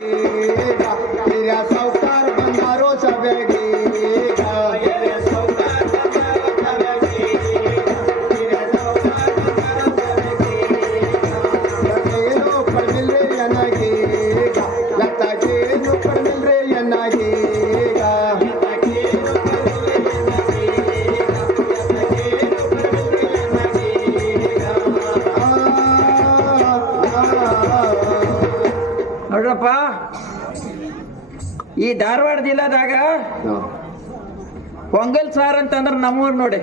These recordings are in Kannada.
ಹಿರಿಯ ಸಾವುಕಾರ ಬಂದಾರೋ ಸಭೆಗೆ ಏನು ಪಡೆದಿಲ್ರಿ ಎನ್ನಾಗಿ ಲತ್ತಾಗೇನು ಪಡೆದಿಲ್ರಿ ಎನ್ನಾಗಿ ನೋಡ್ರಪ್ಪ, ಈ ಧಾರವಾಡ ಜಿಲ್ಲಾದಾಗ ಪೊಂಗಲ್ ಸಾರ್ ಅಂತಂದ್ರ ನಮ್ಮೂರ್ ನೋಡಿ.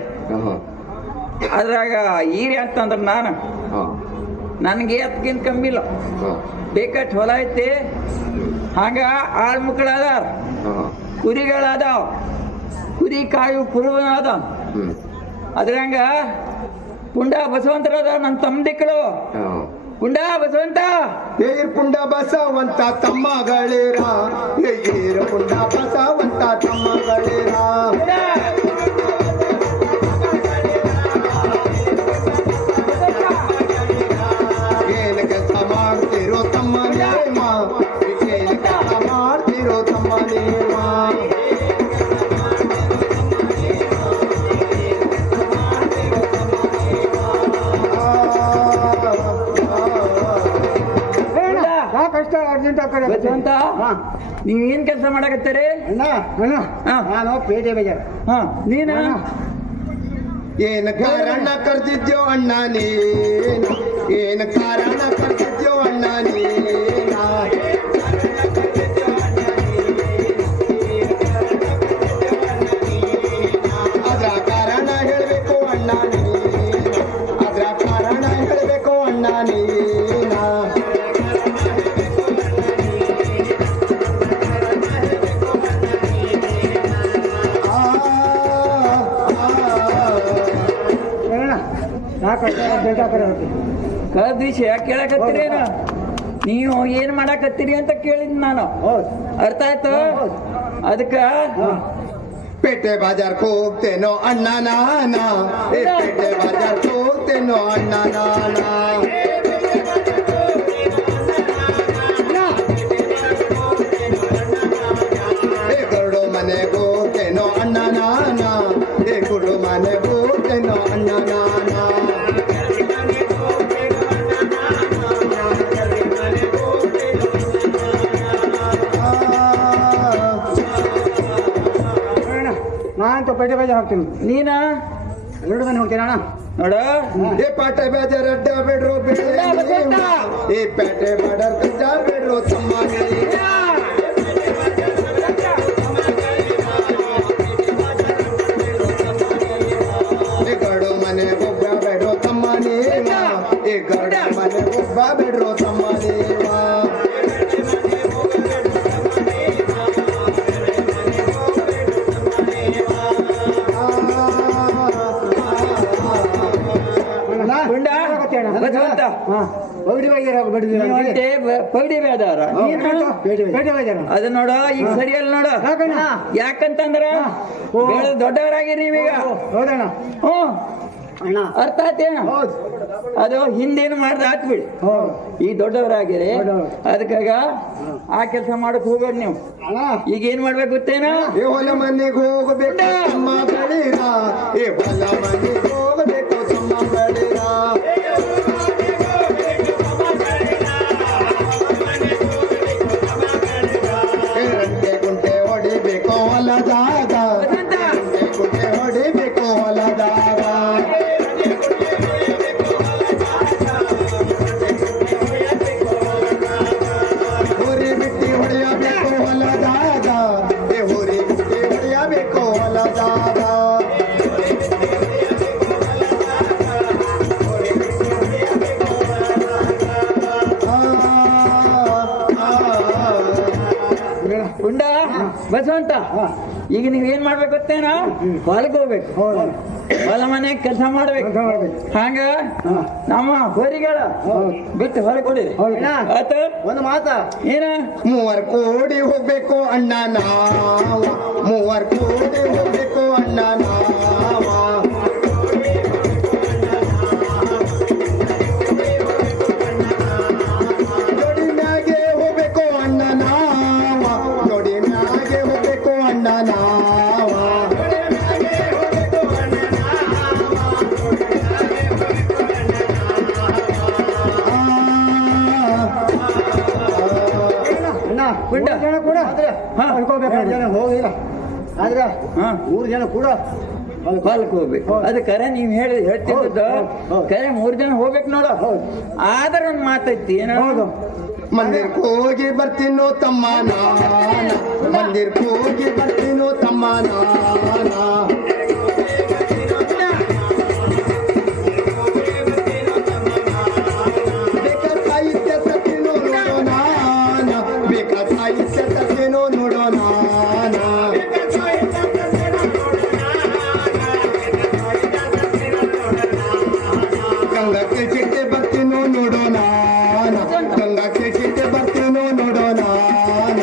ಅದ್ರಾಗ ಈರಿ ಅಂತಂದ್ರ ನನ್ಗೆ ಅದಕ್ಕಿಂತ ಕಮ್ಮಿಲ್ಲ. ಬೇಕಟ್ ಹೊಲ ಐತಿ, ಹಂಗ ಆಳ್ ಮಕ್ಕಳದಾರ, ಕುರಿಗಳದಾವ, ಕುರಿ ಕಾಯು ಕುರುಬ ಅದ. ಅದ್ರಂಗ ಪುಂಡ ಬಸವಂತರದ ನನ್ನ ತಮ್ಮದಿಕ್ಕಳು. ಪುಂಡ ಬಸವಂತ ಏರ್ ಪುಂಡ ಬಸವಂತ ತಮ್ಮಗಳೇರ, ಏರ್ ಪುಂಡ ಬಸವಂತ ತಮ್ಮಗಳೇರ. ಏನ್ ಕೆಲಸ ಮಾಡ್ತಿರೋ ತಮ್ಮ ನೇಮ, ಏನ್ ಕೆಲಸ ಮಾಡ್ತಿರೋ ತಮ್ಮ ನೇಮ. ಬಸವಂತ, ನೀವ್ ಏನ್ ಕೆಲಸ ಮಾಡಕತ್ತೀರಿ? ನಾನು ಪೇಟೆ ಬಜಾರ್. ನೀನ ಏನ್ ಕಾರಣ ಕರ್ದಿದ್ಯೋ ಅಣ್ಣ ನೀನು, ಏನ್ ಕಾರಣ ಕರ್ದಿದ್ಯೋ ಅಣ್ಣ ನೀನ. ಅದ್ರ ಕಾರಣ ಹೇಳ್ಬೇಕು ಅಣ್ಣ ನೀನು, ಅದ್ರ ಕಾರಣ ಹೇಳ್ಬೇಕು ಅಣ್ಣ ನೀನ. ಕಳೆದ ವಿಷಯ ಕೇಳಕತ್ತೀರೇನು? ನೀವು ಏನ್ ಮಾಡಕತ್ತೀರಿ ಅಂತ ಕೇಳಿದ್ ನಾನು. ಅರ್ಥ ಆಯ್ತು? ಅದಕ್ಕ ಪೇಟೆ ಬಾಜಾರ್ ಹೋಗ್ತೇನೋ ಅಣ್ಣ ನಾನ, ಪೇಟೆ ಬಾಜಾರ್ ಹೋಗ್ತೇನೋ ಅಣ್ಣ ನಾನ. ಗರುಡು ಮನೆಗೆ ಹೋಗ್ತೇನೋ ಅಣ್ಣ ನಾನ, ಗುರು ಮನೆಗೆ ಹೋಗ್ತೇನೋ ಅಣ್ಣ ನಾನ. ನಾನಂತೂ ಪೇಟೆ ಬಜಾರ್ ಹೋಗ್ತೀನಿ. ನೀನ ಎರಡು ಮನೆ ಹೋಗ್ತೀನಿ ಅಣ್ಣ. ನೋಡ, ಏ ಪಾಟೆ ಬಾಜಾರ್ ಅಡ್ಡ ಬಿಡ್ರೋ ಏ ಪೇಟೆ ಬಾಡರ್ ಕಜ್ಜ ಬಿಡ್ರೋ ತಮ್ಮ. ಗರುಡು ಮನೆ ಒಬ್ಬ ಬೇಡ್ರೋ ತಮ್ಮ ನೀವ, ಏ ಗರುಡು ಮನೆ ಒಬ್ಬ ಬೇಡ್ರೋ ತಮ್ಮ ನೀವ. ಪುಂಡ ಬಸವಂತ, ಪಗಡಿ ಬಜಾರ್ ಪಗಡಿ ಬೇದಾರ ಪೇಟೆ ಬಜಾರ್. ಅದು ನೋಡ, ಈಗ ಸರಿಯಲ್ಲ ನೋಡ. ಯಾಕಂತಂದ್ರ ದೊಡ್ಡವರಾಗಿರಿ ನೀವೀಗ. ಹೌದಣ್ಣ. ಹ್ಮ್, ಅರ್ಥ ಆಯ್ತೇನ? ಅದು ಹಿಂದೇನು ಮಾಡ್ದ ಆತ್ಬಿಡಿ. ಈಗ ದೊಡ್ಡವರಾಗಿರಿ, ಅದಕ್ಕಾಗ ಆ ಕೆಲಸ ಮಾಡಕ್ ಹೋಗ್ಬೇಡಿ ನೀವು. ಈಗ ಏನ್ ಮಾಡ್ಬೇಕು ಗೊತ್ತೇನ? ಏ ಹೊಲ ಮನೆಗೆ ಹೋಗಬೇಕು ತಮ್ಮ ಬಳಿರ, ಏ ಹೊಲ ಮನೆಗೆ ಹೋಗಬೇಕು ತಮ್ಮ ಬಳಿರ. ರಂಟೆ ಗುಂಟೆ ಹೊಡಿಬೇಕು ಹೊಲದಾಗ, ರಂಟೆ ಗುಂಟೆ ಹೊಡಿಬೇಕು ಹೊಲದಾಗ. ಹೋರಿ ಬಿಟ್ಟಿ ಹೊಡೆಯಬೇಕು ಹೊಲದಾಗ, ಏ ಹೋರಿ ಬಿಟ್ಟಿ ಹೊಡೆಯಬೇಕು ಹೊಲದಾಗ. ಪುಂಡ ಬಸವಂತ, ಈಗ ನೀವ್ ಏನ್ ಮಾಡ್ಬೇಕು ಗೊತ್ತೇನ? ಹೊಲಕ್ಕೆ ಹೋಗ್ಬೇಕು, ಹೊಲ ಮನೆ ಕೆಲಸ ಮಾಡ್ಬೇಕು. ಹಂಗ ನಮ್ಮ ಹೋರಿಗಳ ಬಿಟ್ಟು ಹೊರಗೆ ಕೊಡಿ. ಆಯ್ತು? ಒಂದು ಮಾತ ಏನ? 3 ಕೋಡಿ ಹೋಗ್ಬೇಕು ಅಣ್ಣ ನಾವ, 3 ಕೋಡಿ ಹೋಗ್ಬೇಕು ಅಣ್ಣ ನಾವ. ಜೋಡಿನಾಗೆ ಹೋಗ್ಬೇಕು ಅಣ್ಣ ನಾವ. ಉಂಡ ಮೂರು ಜನ ಕೂಡ ಹಾ. ಹೊಲ್ಕೋಬೇಕು ಜನ ಹೋಗಿಲ್ಲ ಆದ್ರೆ ಹಾ 3 ಜನ ಕೂಡ ಹೊಲಕ್ಕೆ ಹೋಗ್ಬೇಕು ಅದು ಕರೆ ನೀವ್ ಹೇಳ್ತಿದ್ದದ್ದು ಕರೆ 3 ಜನ ಹೋಗ್ಬೇಕು ನೋಡು ಆದ್ರೆ ಒಂದ್ ಮಾತೈತಿ ಏನೋ ಮಂದಿರಕ್ಕೆ ಹೋಗಿ ಬರ್ತೀನೋ ತಮ್ಮ ನಾನ ಮಂದಿರಕ್ಕೆ ಹೋಗಿ ಬರ್ತೀನೋ ತಮ್ಮ ನಾನ ಬೇಕಾದ ಸಾಹಿತ್ಯ ತತ್ತೀನೋ ನೋಡೋ ನಾನ ಬೇಕಾದ ಸಾಹಿತ್ಯ ತತ್ತೀನೋ ನೋಡೋ ನಾನ ಗಂಗಕ್ಕೆ ಚಿಟ್ಟೆ ಬರ್ತೀನೋ ನೋಡೋ ನಾನ ಗಂಗಕ್ಕೆ ಚಿಟ್ಟೆ ಬರ್ತೀನೋ ನೋಡೋ ನಾನ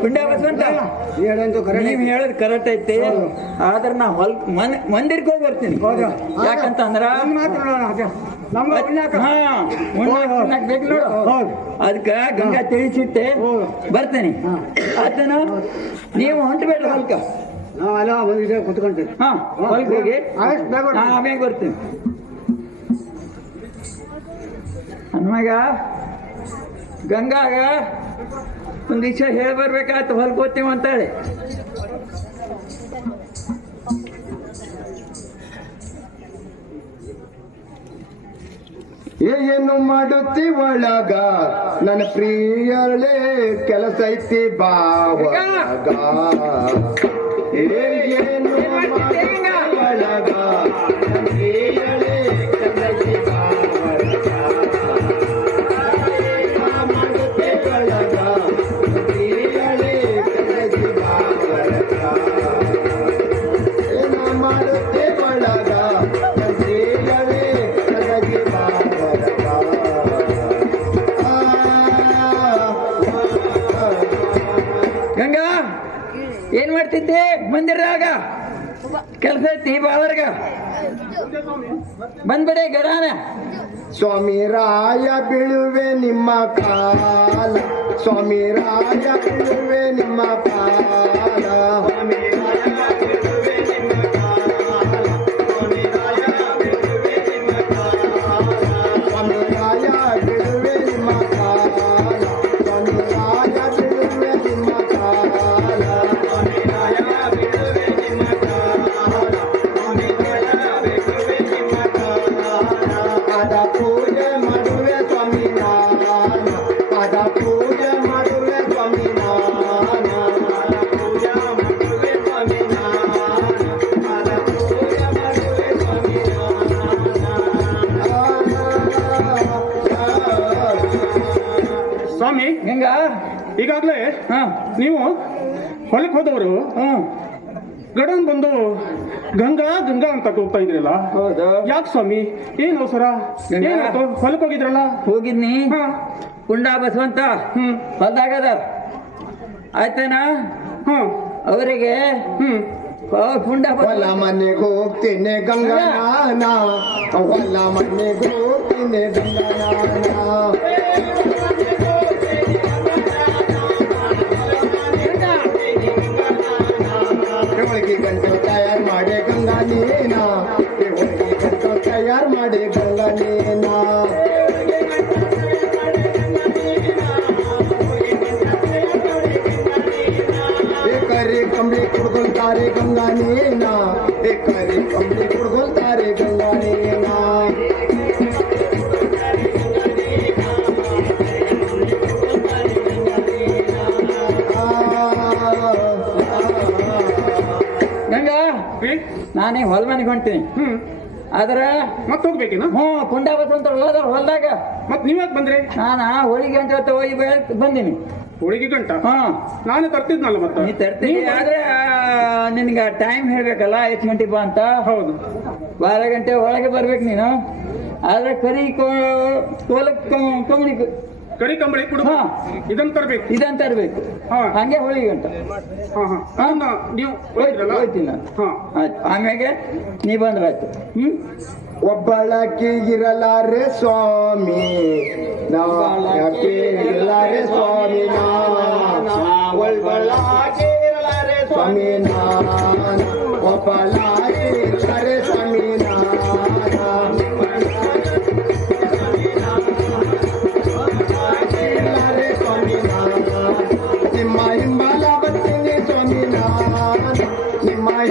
ಪುಂಡ ಬಸವಂತ ಹೇಳಂತೂ ಕರೆ ನೀವ್ ಹೇಳದ್ ಕರೆಕ್ಟ್ ಐತಿ ಆದ್ರ ನಾ ಮಂದಿರಕ್ಕೆ ಹೋಗಿ ಬರ್ತೀನಿ ಯಾಕಂತಂದ್ರ ಮಾತ್ರ ನೋಡೋಣ ನಮ್ಗೆ ಉಣ್ಣಾಕ ಹಾ ಉಣ್ಣಾಕ್ ಬೇಕು ನೋಡು ಅದಕ್ಕ ಗಂಗಾ ತಿಳಿಸಿಟ್ಟೆ ಬರ್ತೇನೆ ಆತನ ನೀವು ಹೊಂಟಬೇಡ ಹೊಲ್ಕ ನಾವು ಅಲ್ಲ ಬಂದಿದ್ದೆ ಕುತ್ಕೊಂತೀವಿ ಹಾ ಹೊಲ್ಕ್ ಹೋಗಿ ಆದಷ್ಟು ಬೇಗ ನಾ ಆಮ್ಯಾಗ ಬರ್ತೀನಿ ಹನುಮಗ ಗಂಗಾಗ ಒಂದ್ ದಿವಸ ಹೇಳಿ ಬರ್ಬೇಕಾಯ್ತು ಹೊಲ್ಕ್ ಹೋಗ್ತೀವಿ ಅಂತಾಳೆ ಏನು ಮಾಡುತ್ತಿ ಒಳಗ ನನ್ನ ಪ್ರಿಯರೇ ಕೆಲಸ ಐತಿ ಬಾವಗ ಏನು ಮಾಡುತ್ತಿ ಒಳಗ ನನ್ನ ಪ್ರಿಯರೇ ಕೆಲಸ ಐತಿ ಬಾವಗ ಮಾಡುತ್ತಿ ಒಳಗ ನನ್ನ ಪ್ರಿಯರೇ ಕೆಲಸ ಐತಿ ಬಾವಗ ಏನು ಮಾಡುತ್ತಿ ಒಳಗ ನನ್ನ ಪ್ರಿಯರೇ ಕೆಲಸ ಐತಿ ಗಂಗಾ ಏನ್ ಮಾಡ್ತಿದ್ದೆ ಮಂದಿರದಾಗ ಕೆಲಸ ಐತಿ ಬಾವರ್ಗ ಬಂದ್ಬಿಡೆ ಗಡಾನ ಸ್ವಾಮಿ ರಾಯ ಬೀಳುವೆ ನಿಮ್ಮ ಕಾಲ ಸ್ವಾಮಿ ರಾಯ ಬೀಳುವೆ ನಿಮ್ಮ ಕಾಲ ಸ್ವಾಮಿ ರಾಯ ಬೀಳುವೆ ನಿಮ್ಮ ಕಾಲ ಸ್ವಾಮಿ ರಾಯ ಬೀಳುವೆ ನಿಮ್ಮ ಕಾಲ ಸ್ವಾಮಿ ರಾಯ ಬೀಳುವೆ ನಿಮ್ಮ ಕಾಲ ಸ್ವಾಮಿ ರಾಯ ಬೀಳುವೆ ನಿಮ್ಮ ಕಾಲ ಸ್ವಾಮಿ ರಾಯ ಬೀಳುವೆ ನಿಮ್ಮ ಕಾಲ ಸ್ವಾಮಿ ರಾಯ ಬೀಳುವೆ ನಿಮ್ಮ ಕಾಲ ಪಾದ ಪೂಜೆ ಮಾಡುವೆ ಸ್ವಾಮಿ ನಾನ ಪಾದ ಪೂಜೆ ಮಾಡುವೆ ಸ್ವಾಮಿ ನಾನ ಪಾದ ಪೂಜೆ ಮಾಡುವೆ ಸ್ವಾಮಿ ನಾನ ಪಾದ ಪೂಜೆ ಮಾಡುವೆ ಸ್ವಾಮಿ ಸ್ವಾಮಿ ಗಂಗಾ ಈಗಾಗಲೇ ಹಾ ನೀವು ಹೊಲಕ್ಕೆ ಹೋದವರು ಗಡನ್ ಬಂದು ಗಂಗಾ ಗಂಗಾ ಅಂತ ಕೂಗ್ತಾ ಇದ್ರಲ್ಲ ಹೌದು ಯಾಕೆ ಸ್ವಾಮಿ ಏನ್ ಅವಸರ ಗಂಗಾ. ಏನಾಯ್ತು ಹೊಲಕ್ಕೆ ಹೋಗಿದ್ರಲ್ಲ ಹೋಗಿದ್ನಿ ಹಾ ಪುಂಡ ಬಸವಂತ ಹೊಲ್ದಾಗದ ಆಯ್ತೇನಾ ಹಾ ಅವರಿಗೆ ಪುಂಡ ಹೊಲ ಮನೆಗೆ ಹೋಗ್ತೀನಿ ಗಂಗನಾನ ಹೊಲ ಮನೆಗೆ ಹೋಗ್ತೀನಿ ಗಂಗನಾನ ಹೋಳಿಗೆ ಗಂಟು ತಯಾರು ಮಾಡಿ ಗಂಗಾ ನೀನ ಹೋಳಿಗೆ ಗಂಟು ತಯಾರು ಮಾಡಿ ಗಂಗಾ ನೀನ ಕರಿ ಕಂಬಳಿ ಕುಡ್ಕೊಳ್ತಾರೆ ಗಂಗಾ ನೀನ ಕರಿ ಕಂಬಳಿ ಕುಡ್ಕೊಳ್ತಾರೆ ಗಂಗಾ ನೀನ ಗಂಗಾ ನಾನೇ ಹೊಲ ಮನೆಗೆ ಹೊಂಟೀನಿ ಆದ್ರ ಮತ್ತೆ ಹೋಗ್ಬೇಕೇನು ಪುಂಡ ಬಸವಂತರಲ್ಲ ಹೊಲ್ದಾಗ ಮತ್ ನೀವ್ಯಾಕೆ ಬಂದ್ರಿ ನಾನಾ ಹೋಳಿಗೆ ಅಂತ ಹೋಗಿ ಬಂದೀನಿ ಹೋಳಿಗೆ ಗಂಟ ಹಾ ನಾನೇ ತರ್ತಿದ್ನಲ್ಲ ಮತ್ತೆ ನೀ ತರ್ತೀನಿ ಆದ್ರೆ ನಿನ್ಗ ಟೈಮ್ ಹೇಳ್ಬೇಕಲ್ಲ ಎಷ್ಟು ಗಂಟೆ ಬಾ ಅಂತ ಹೌದು 12 ಗಂಟೆ ಒಳಗೆ ಬರ್ಬೇಕು ನೀನು ಆದ್ರೆ ಕರಿ ಕಂಬಳಿ ಕರಿ ಕಂಬಳಿ ಕುಡು ಹಾ. ಇದನ್ನ ತರ್ಬೇಕು ಇದಂತ ಇರ್ಬೇಕು ಹಾ. ಹಂಗೆ ಹೋಳಿಗೆ ಗಂಟ ಹಾ ಹಾ ಅದನ್ನ ನೀವು ಹೋಯ್ತಿರಲ್ಲ ಹೋಯ್ತೀನಿ ನಾನು ಹಾ ಆಯ್ತು ಆಮ್ಯಾಗೆ ನೀ ಬಂದ್ರಾಯ್ತು ಒಬ್ಬಳಕ್ಕೆ ಇರಲಾರೆ ಸ್ವಾಮಿ ನಾಕೆ ಇರಲಾರೆ ಸ್ವಾಮಿ ಒಬ್ಬಳಕ್ಕೆ ಇರಲಾರೆ ಸ್ವಾಮಿ ನಾನ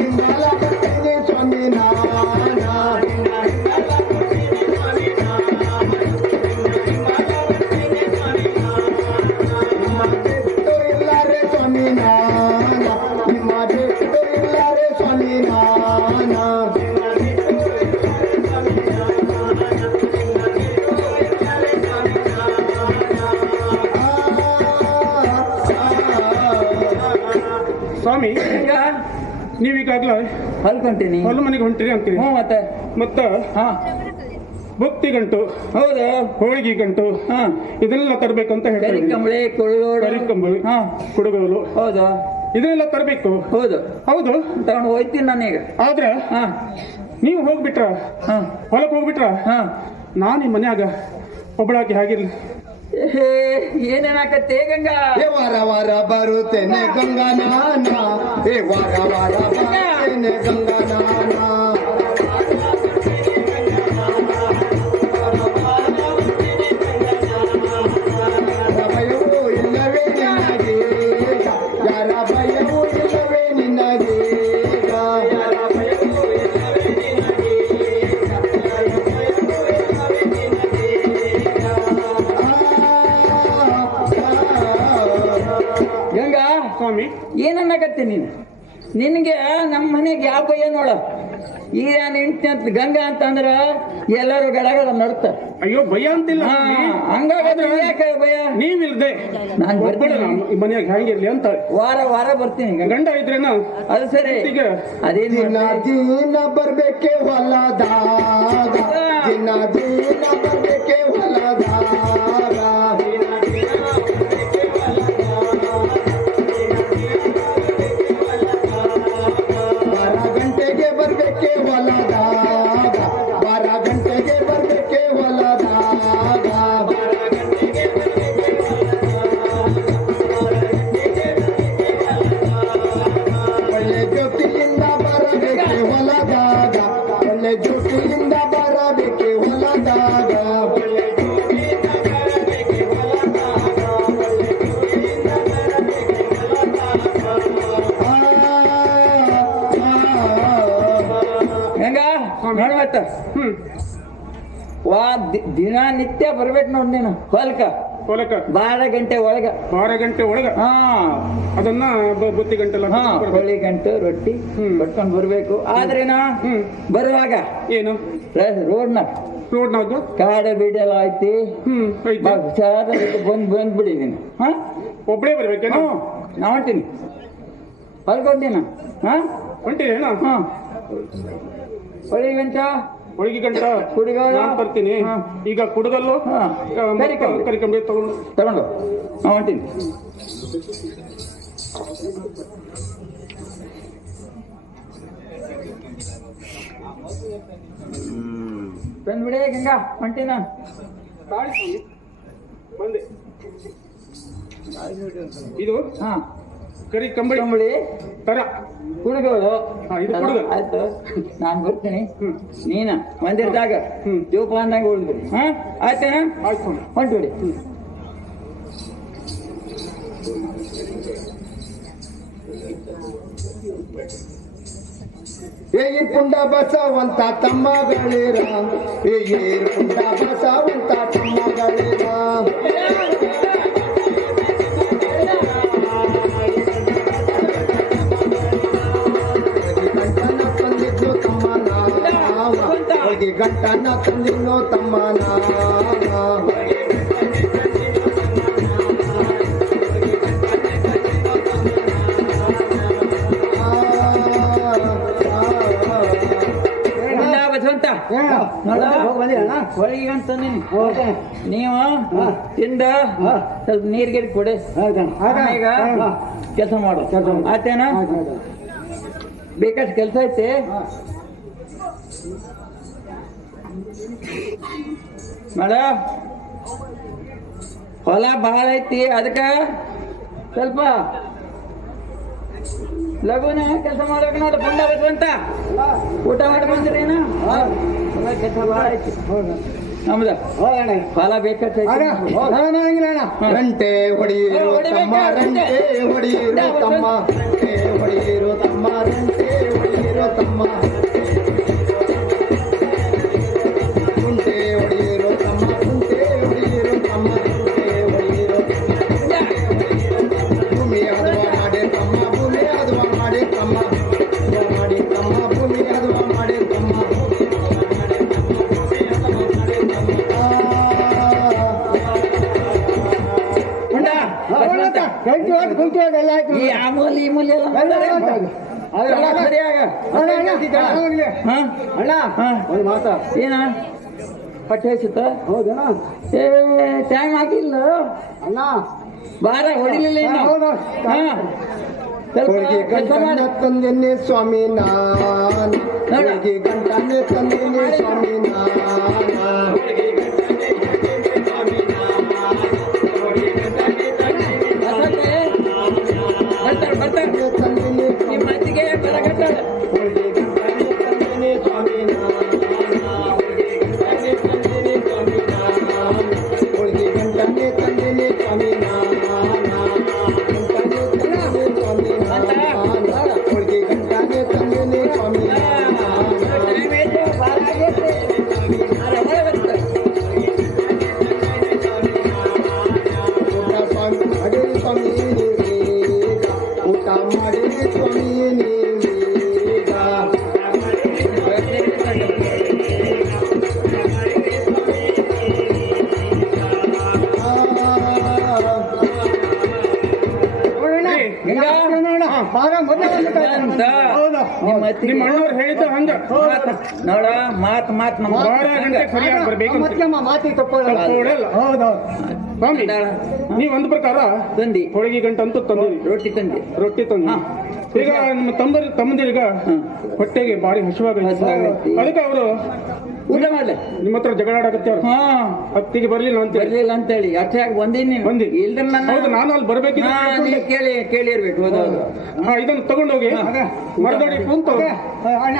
ಹಿಂಗಾಲ ಬರ್ತೀನಿ ಸ್ವಾಮಿ ನಾನ ನಿಮ್ಮ ಬಿಟ್ಟು ಇಲ್ಲಾರೆ ಸ್ವಾಮಿ ನಾನ ನಿಮ್ಮ ಬಿಟ್ಟು ಇಲ್ಲಾರೆ ಸ್ವಾಮಿ ನಾನ ಸ್ವಾಮಿ ಈಗ ನೀವೀಗಾಗ್ಲೇ ಹೊಲ್ಕೊಂತೀನಿ. ಹೊಲ ಮನೆಗೆ ಹೊಂಟಿರಿ ಅಂತೀರಿ. ಹ್ಞೂ ಮತ್ತೆ ಮತ್ತ ಹಾ ಭಕ್ತಿ ಗಂಟು, ಹೌದು. ಹೋಳಿಗೆ ಗಂಟು ಹಾ ಇದನ್ನೆಲ್ಲ ತರಬೇಕಂತ ಹೇಳ್ತಾರೆ. ಕರಿಕಂಬಳಿ ಕುಳುಗೋಡು. ಕರಿಕಂಬಳಿ, ಹಾ ಕುಡುಗೋಲು ಹೌದು ಇದನ್ನೆಲ್ಲ ತರಬೇಕು. ಹೌದು ಹೌದು. ತಗೊಂಡು ಹೋಯ್ತೀನಿ ನಾನೀಗ. ಆದ್ರೆ ಹಾ ನೀವು ಹೋಗ್ಬಿಟ್ರ, ಹಾ ಹೊಲಕ್ಕೆ ಹೋಗ್ಬಿಟ್ರ, ಹಾ ನಾನು ಈ ಮನ್ಯಾಗ ಒಬ್ಬಳಾಗಿ ಹಾಗಿರ್ಲಿ. ಏನೇನಾಕತ್ತೆ ಗಂಗಾ? ಏ ವಾರ ವಾರ ಬರುತ್ತೇನೆ ಗಂಗಾ ನಾನ ಏ ವಾರ ವಾರ ಬರುತ್ತೇನೆ ಗಂಗಾ ನಾನ ಭಯವೂ ಇಲ್ಲವೇ ನಿನಗೆ ಯಾರ ಭಯವೂ ಇಲ್ಲವೇ ನಿನಗೆ ಗಂಗಾ ಸ್ವಾಮಿ ಏನನ್ನಕತ್ತೆ ನೀನು? ನಿನಗೆ ನಮ್ಮ ಮನೆಗೆ ಯಾವ ಭಯ ನೋಡ. ಈಗ ನಾನು ಹೆಂಡ್ತಿ ಅಂತ ಗಂಗಾ ಅಂತಂದ್ರ ಎಲ್ಲರೂ ಗಡಗಡ ನಡ್ತಾರೆ. ಅಯ್ಯೋ ಭಯ ಅಂತಿಲ್ಲ. ಹಾ ಹಂಗಾದ್ರೆ ಯಾಕೆ ಭಯ? ನೀವಿಲ್ದೆ ನಾನ್ ಒಬ್ಬಳು ಬರ್ತೀನಿ. ನಾನು ಈ ಮನ್ಯಾಗ ಹೆಂಗಿರ್ಲಿ ಅಂತ. ವಾರ ವಾರ ಬರ್ತೀನಿ ಗಂಗಾ. ಗಂಡ ಇದ್ರೇನ ಅದು ಸರಿ. ಈಗ ಅದೇನ್ ದಿನ ಮಾಡ್ತಿ? ದಿನ ಬರ್ಬೇಕೆ ಹೊಲದಾಗ ದಿನ ದಿನ ಬರ್ಬೇಕೆ ಹೊಲದಾಗ ಬಾರ ಗಂಟೆಗೆ ಬರ್ಬೇಕೆ ಹೊಲದಾಗ ಬಾರ ಗಂಟೆಗೆ ಬರ್ಬೇಕೆ ಹೊಲದಾಗ ಒಳ್ಳೆ ಜೊತೆಯಿಂದ ಬರಬೇಕೆ ಹೊಲದಾಗ ಒಳ್ಳೆ ಜೊತೆಯಿಂದ ಬರಬೇಕೆ ಹೊಲದಾಗ ಗಂಗಾ ನೋಡ್ಮತ್ತ ವಾ ದಿನನಿತ್ಯ ಬರ್ಬೇಕು ನೋಡ್ ನೀನು ಹೊಲ್ಕ ಹೊಲಕ 12 ಗಂಟೆ ಒಳಗ. 12 ಗಂಟೆ ಒಳಗ ಹಾ ಅದನ್ನ ಬುತ್ತಿ ಗಂಟೆಲ್ಲ ಹಾ ಹೊಳಿ ಗಂಟೆ ರೊಟ್ಟಿ ಕಟ್ಕೊಂಡ್ ಬರ್ಬೇಕು. ಆದ್ರೇನ ಬರುವಾಗ ಏನು ರೋಡ್ನ ರೋಡ್ನಾಗ ಕಾಡ ಬೀಡೆಲ್ಲ ಐತಿ. ಐತೆ. ಬಂದ್ಬಿಡಿದೀನಿ. ಹಾ ಒಬ್ಬಳೇ ಬರ್ಬೇಕೇನು? ನಾ ಹೊಂಟೀನಿ ಹೊಲ್ಕೊಂಡೀನ. ಹಾ ಹೊಂಟಿರೇನ? ಹಾ ಹೊಳಿ ಗಂಟ ಹೋಳಿಗೆ ಗಂಟ ಕುಡಿಗೋಲು. ನಾನ್ ತರ್ತೀನಿ. ಹಾ. ಈಗ ಕುಡುಗಲ್ಲು ಹಾ. ಕರಿಕಂಬಳಿ ತಗೊಂಡು ತಗೊಂಡು ನಾ ಹೊಂಟೀನಿ. ಬಂದ್ಬಿಡಿ ಗಂಗಾ ಹೊಂಟೀನಿ ನಾನು. ತಾಳಿ ಸ್ವಾಮಿ, ಬಂದೆ. ಇದು ಹಾ ಕರಿಕಂಬಳಿ ಕಂಬಳಿ ತರ ಕುಡಿಗೋಳು. ಹಾ, ಇದು ಕುಡುಗೋಲು. ಆಯ್ತು ನಾನ್ ಬರ್ತೀನಿ. ನೀನ ಮಂದಿರದಾಗ ಜೋಪಾನಾಗ ಉಳಿದ್ಬಿಡಿ. ಹಾ ಆಯ್ತೇನ? ಆಯ್ತು ಸ್ವಾಮಿ. ಹೊಂಟ್ಬಿಡಿ. ಏರ್ಪುಂಡ ಬಸವಂತ ತಮ್ಮಗಳಿರ ಏರ್ಪುಂಡ ಬಸವಂತ ತಮ್ಮಗಳಿರ ಗಂಟನ ತಂದಿದ್ದು ತಮ್ಮನ ಗಂಟನ ತಂದಿದ್ದು ತಮ್ಮನ ಬಸವಂತ ಹೊಳಿಗೆ ಅಂತ ನೀವು ತಿಂದ ಸ್ವಲ್ಪ ನೀರ್ಗಿರ್ ಕೊಡಿ. ಈಗ ಕೆಲಸ ಮಾಡು. ಆತೇನ? ಬೇಕಷ್ಟು ಕೆಲಸ ಐತೆ. ಮಾಡ ಹೊಲ ಬಹಳ ಐತಿ, ಅದಕ್ಕ ಸ್ವಲ್ಪ ಲಘುನ ಕೆಲಸ ಮಾಡ್ಬೇಕು ನೋಡು. ಪುಂಡ ಬಸವಂತ ಊಟ ಮಾಡಿ ಬಂದ್ರೇನ? ಕೆಲಸ ಬಹಳ ಐತಿ ನಮ್ದ. ಹೊಲ ಬೇಕೈತಿ. ರಂಟೆ ಹೊಡೆಯಿರು ತಮ್ಮ ರಂಟೆ ಹೊಡೆಯಿರು ತಮ್ಮ ರಂಟೆ ಹೊಡೆಯಿರು ತಮ್ಮ ರಂಟೆ ಹೊಡೆಯಿರು ತಮ್ಮ ಕುಂಟೆ ಹೊಡೆಯಿರೋ ತಮ್ಮ ಕುಂಟೆ ಹೊಡೆಯಿರೋ ತಮ್ಮ ಕುಂಟೆ ಹೊಡೆಯಿರೋ ಭೂಮಿ ಹದವ ಮಾಡಿ ತಮ್ಮ ಭೂಮಿ ಹದವ ಮಾಡಿ ತಮ್ಮ ಮಾಡಿ ತಮ್ಮ ಭೂಮಿ ಹದವ ಮಾಡಿ ತಮ್ಮ ಉಂಡ ಈ ಆ ಮೂಲೆ ಈ ಮೂಲೆ ಎಲ್ಲ ಎಲ್ಲ ಸರಿಯಾಗ ಒಂದು ಮಾತ ಏನ ಹೊಟ್ಟೆ ಹಸಿತ ಹೌದಣ್ಣ ಏ ಟೈಮ್ ಆಗಿಲ್ಲ ಅಣ್ಣ ಬಾರ ಹೊಡಿಲಿಲ್ಲ ಇನ್ನು. ಹಾ. ಸ್ವಲ್ಪ ಹೋಳಿಗೆ ಕೆಲ್ಸ ಗಂಟನೆ ಮಾಡು. ತಂದೇನೆ ಸ್ವಾಮಿ ನಾನ್ ಹೋಳಿಗೆ ಗಂಟನೆ ತಂದೇನೆ ಸ್ವಾಮಿ ನಾನ್ ಬರ್ತೈತೆ? ಬರ್ತಾರೆ ಬರ್ತಾರೆ ತಂದೇನೆ ನಿಮ್ಮ ಅತ್ತಿಗೆ ಬರಕತ್ತಾಳ. ಹೋಳಿಗೆ ಗಂಟನೆ ತಂದೇನೆ ಸ್ವಾಮಿ ನಾನ್ ಹೋಳಿಗೆ ಗಂಟನೆ ತಂದೇನೆ ಸ್ವಾಮಿ ನಾನ್ ಹೋಳಿಗೆ ಗಂಟನೆ ತಂದೇನೆ ಸ್ವಾಮಿ ಟೈಮ್ ಐತೆ, ಬಾರ ಆಗೈತೆ. ಅಲ್ಲ, ಒಳಗೆ ಬರ್ತಾರೆ. ಊಟ ಸ್ವಾಮಿ ಅಡೇ ಸ್ವಾಮಿ ನೀವೀಗ ಊಟ ಮಾಡಿ ಸ್ವಾಮಿ ನೀವೀಗ ಅಂತ ನಿಮ್ಮ ಅತ್ತಿಗೆ ನಿಮ್ಮ ಅಣ್ಣವ್ರು ಹೇಳಿದ್ದು ಹಂಗ ನೋಡ ಮಾತ್ ಮಾತ್ ನಮ್ಮ 12 ಗಂಟೆ ಸರಿಯಾಗಿ ಬರ್ಬೇಕು ಅಂತ. ಮಾತಿ ತಪ್ಪಲ್ಲ ತಪ್ಪೋಳಲ್ಲ. ಹೌದೌದು ಸ್ವಾಮಿ ನೀವ್ ಒಂದ್ ಪ್ರಕಾರ ತಂದಿ ಹೋಳಿಗೆ ಗಂಟೆ ಅಂತೂ ತಂದಿರಿ, ರೊಟ್ಟಿ ತಂದಿ ರೊಟ್ಟಿ ತಂದಿ. ಹಾ. ಈಗ ನಿಮ್ಮ ತಮ್ಮಂದಿರಿಗ ಹೊಟ್ಟೆಗೆ ಭಾರಿ ಹಸಿವಾಗೈತಿ. ಹಸಿವಾಗೈತಿ. ಅದಕ್ಕೆ ಅವರು ಊಟ ಮಾಡ್ಲೆ ನಿಮ್ಮ ಹತ್ರ ಜಗಳ ಆಡಕತ್ಯಾರ. ಹಾ ಅತ್ತಿಗೆ ಬರ್ಲಿಲ್ಲ ಅಂತ ಹೇಳಿ. ಬರ್ಲಿಲ್ಲ ಅಂತೇಳಿ ಅಷ್ಟಾಗಿ ಬಂದೀನಿ ನೀನು ಬಂದಿ. ಇಲ್ದ್ರ ನನ್ನ ಹೌದು, ನಾನು ಅಲ್ಲಿ ಬರ್ಬೇಕಿಲ್ಲ. ಹಾ, ನೀ ಕೇಳಿರ್ಬೇಕು. ಹೌದೌದು ಇದನ್ನು ತಗೊಂಡೋಗಿ ಮರದಡಿ ಕುಂತು ಅಣ್ಣ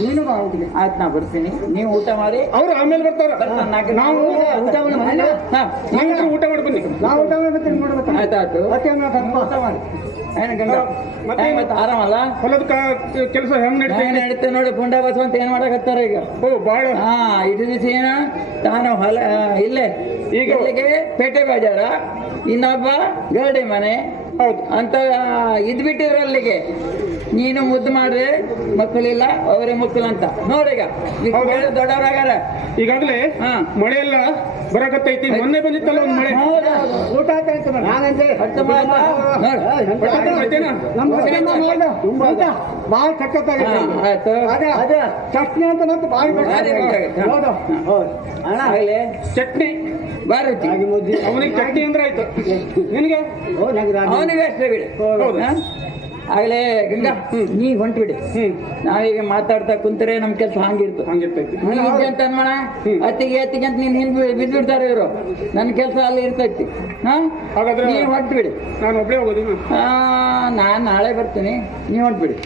ನೀನು ಬಾ ಊಟಿಗೆ. ಆಯ್ತು ನಾ ಬರ್ತೀನಿ ನೀವು ಊಟ ಮಾಡಿ ಅವ್ರು ಆಮೇಲೆ ಬರ್ತಾರ. ಬರ್ತಾನೆ, ನಾವು ಊಟ ಮಾಡಿ ಹಾ, ನೀವು ಊಟ ಮಾಡಿ ಬನ್ನಿ. ನಾವು ಊಟ ಮಾಡ್ಬೇಕು ನೋಡ್ಬೇಕು ಆಯ್ತಾಯ್ತು ಮತ್ತೆ ಊಟ ಮಾಡಿ ಏನು ಗಂಗ ಮತ್ತೆ ಮತ್ತೆ ಆರಾಮಲ್ಲ ಹೊಲದ ಕೆಲಸ ಹೆಂಗ್ ನಡೀತೈತೆ? ನಡೀತೆ ನೋಡಿ ಪುಂಡ ಬಸವಂತ ಏನ್ ಮಾಡಕತ್ತಾರ ಈಗ ಓ ಬಾಳ ಹಾ ಇಡೀ ದಿವಸ ಏನ ತಾನು ಹೊಲ ಇಲ್ಲೇ ಈಗ ಇಲ್ಲಿಗೆ ಪೇಟೆ ಬಾಜಾರ ಇನ್ನೊಬ್ಬ ಗರಡಿ ಮನೆ ಹೌದು. ಅಂತ ಇದ್ಬಿಟ್ಟಿದ್ರ ಅಲ್ಲಿಗೆ ನೀನು ಮುದ್ದು ಮಾಡ್ರೆ ಮಕ್ಕಳಿಲ್ಲ ಅವರೇ ಮಕ್ಕಳು ಅಂತ ನೋಡೀಗ ಹೌದು. ದೊಡ್ಡವರಾಗಾರ ಈಗಾಗಲೇ ಹಾ. ಮಳೆ ಎಲ್ಲ ಬರಕತ್ತೈತಿ. ಮೊನ್ನೆ ಬಂದಿತ್ತಲ್ಲ ಒಂದ್ ಮಳೆ. ಹೌದೌದು. ಊಟ ಆಯ್ತು ನಾನಂತೆ ಅರ್ಥ ಮಾಡ್ತಾ? ನೋಡು. ಬರ್ತೈತೇನ? ಊಟ ಭಾಳ ಸಕ್ಕತ್ತಾಗಿದೆ ಹಾ, ಆಯ್ತು ಅದೇ ಚಟ್ನಿ ಅಂತ ಮತ್ತೆ ಭಾರಿ ಭಾರಿ ಬೇಕಾಗುತ್ತೆ. ಹೌದು ಹೌದು ಅಣ್ಣ ಆಗ್ಲೇ ಚಟ್ನಿ ಬಾರುತಿ ಅವನಿಗೆ ಚಟ್ನಿ ಅಂದ್ರೆ ಆಯ್ತು. ನಿನಗೆ ಅವನಿಗೆ ಅಷ್ಟೇ ಬಿಡಿ ಹೌದು. ಹಾ? ಆಗ್ಲೇ ಗಂಗಾ ನೀ ಹೊಂಟ್ಬಿಡಿ ನಾವೀಗ ಮಾತಾಡ್ತಾ ಕುಂತರೆ ನಮ್ ಕೆಲಸ ಹಂಗಿರ್ತು ಹಂಗಿರ್ತೈತಿ. ನೀ ಅಂತ ಅನ್ಮಣ ಅತ್ತಿಗೆ ಅಂತ ನೀನ್ ಹಿಂದ್ ಬಿದ್ಬಿಡ್ತಾರೆ ಇವರು ನನ್ನ ಕೆಲಸ ಅಲ್ಲಿ ಇರ್ತೈತಿ ಹಾ ಹಾಗಾದ್ರೆ ನೀ ಹೊಂಟ್ಬಿಡಿ ನಾನು ಒಬ್ಬಳೇ ಹೋಗೋದಿನ. ನಾನ್ ನಾಳೆ ಬರ್ತೀನಿ ನೀ ಹೊಂಟ್ಬಿಡಿ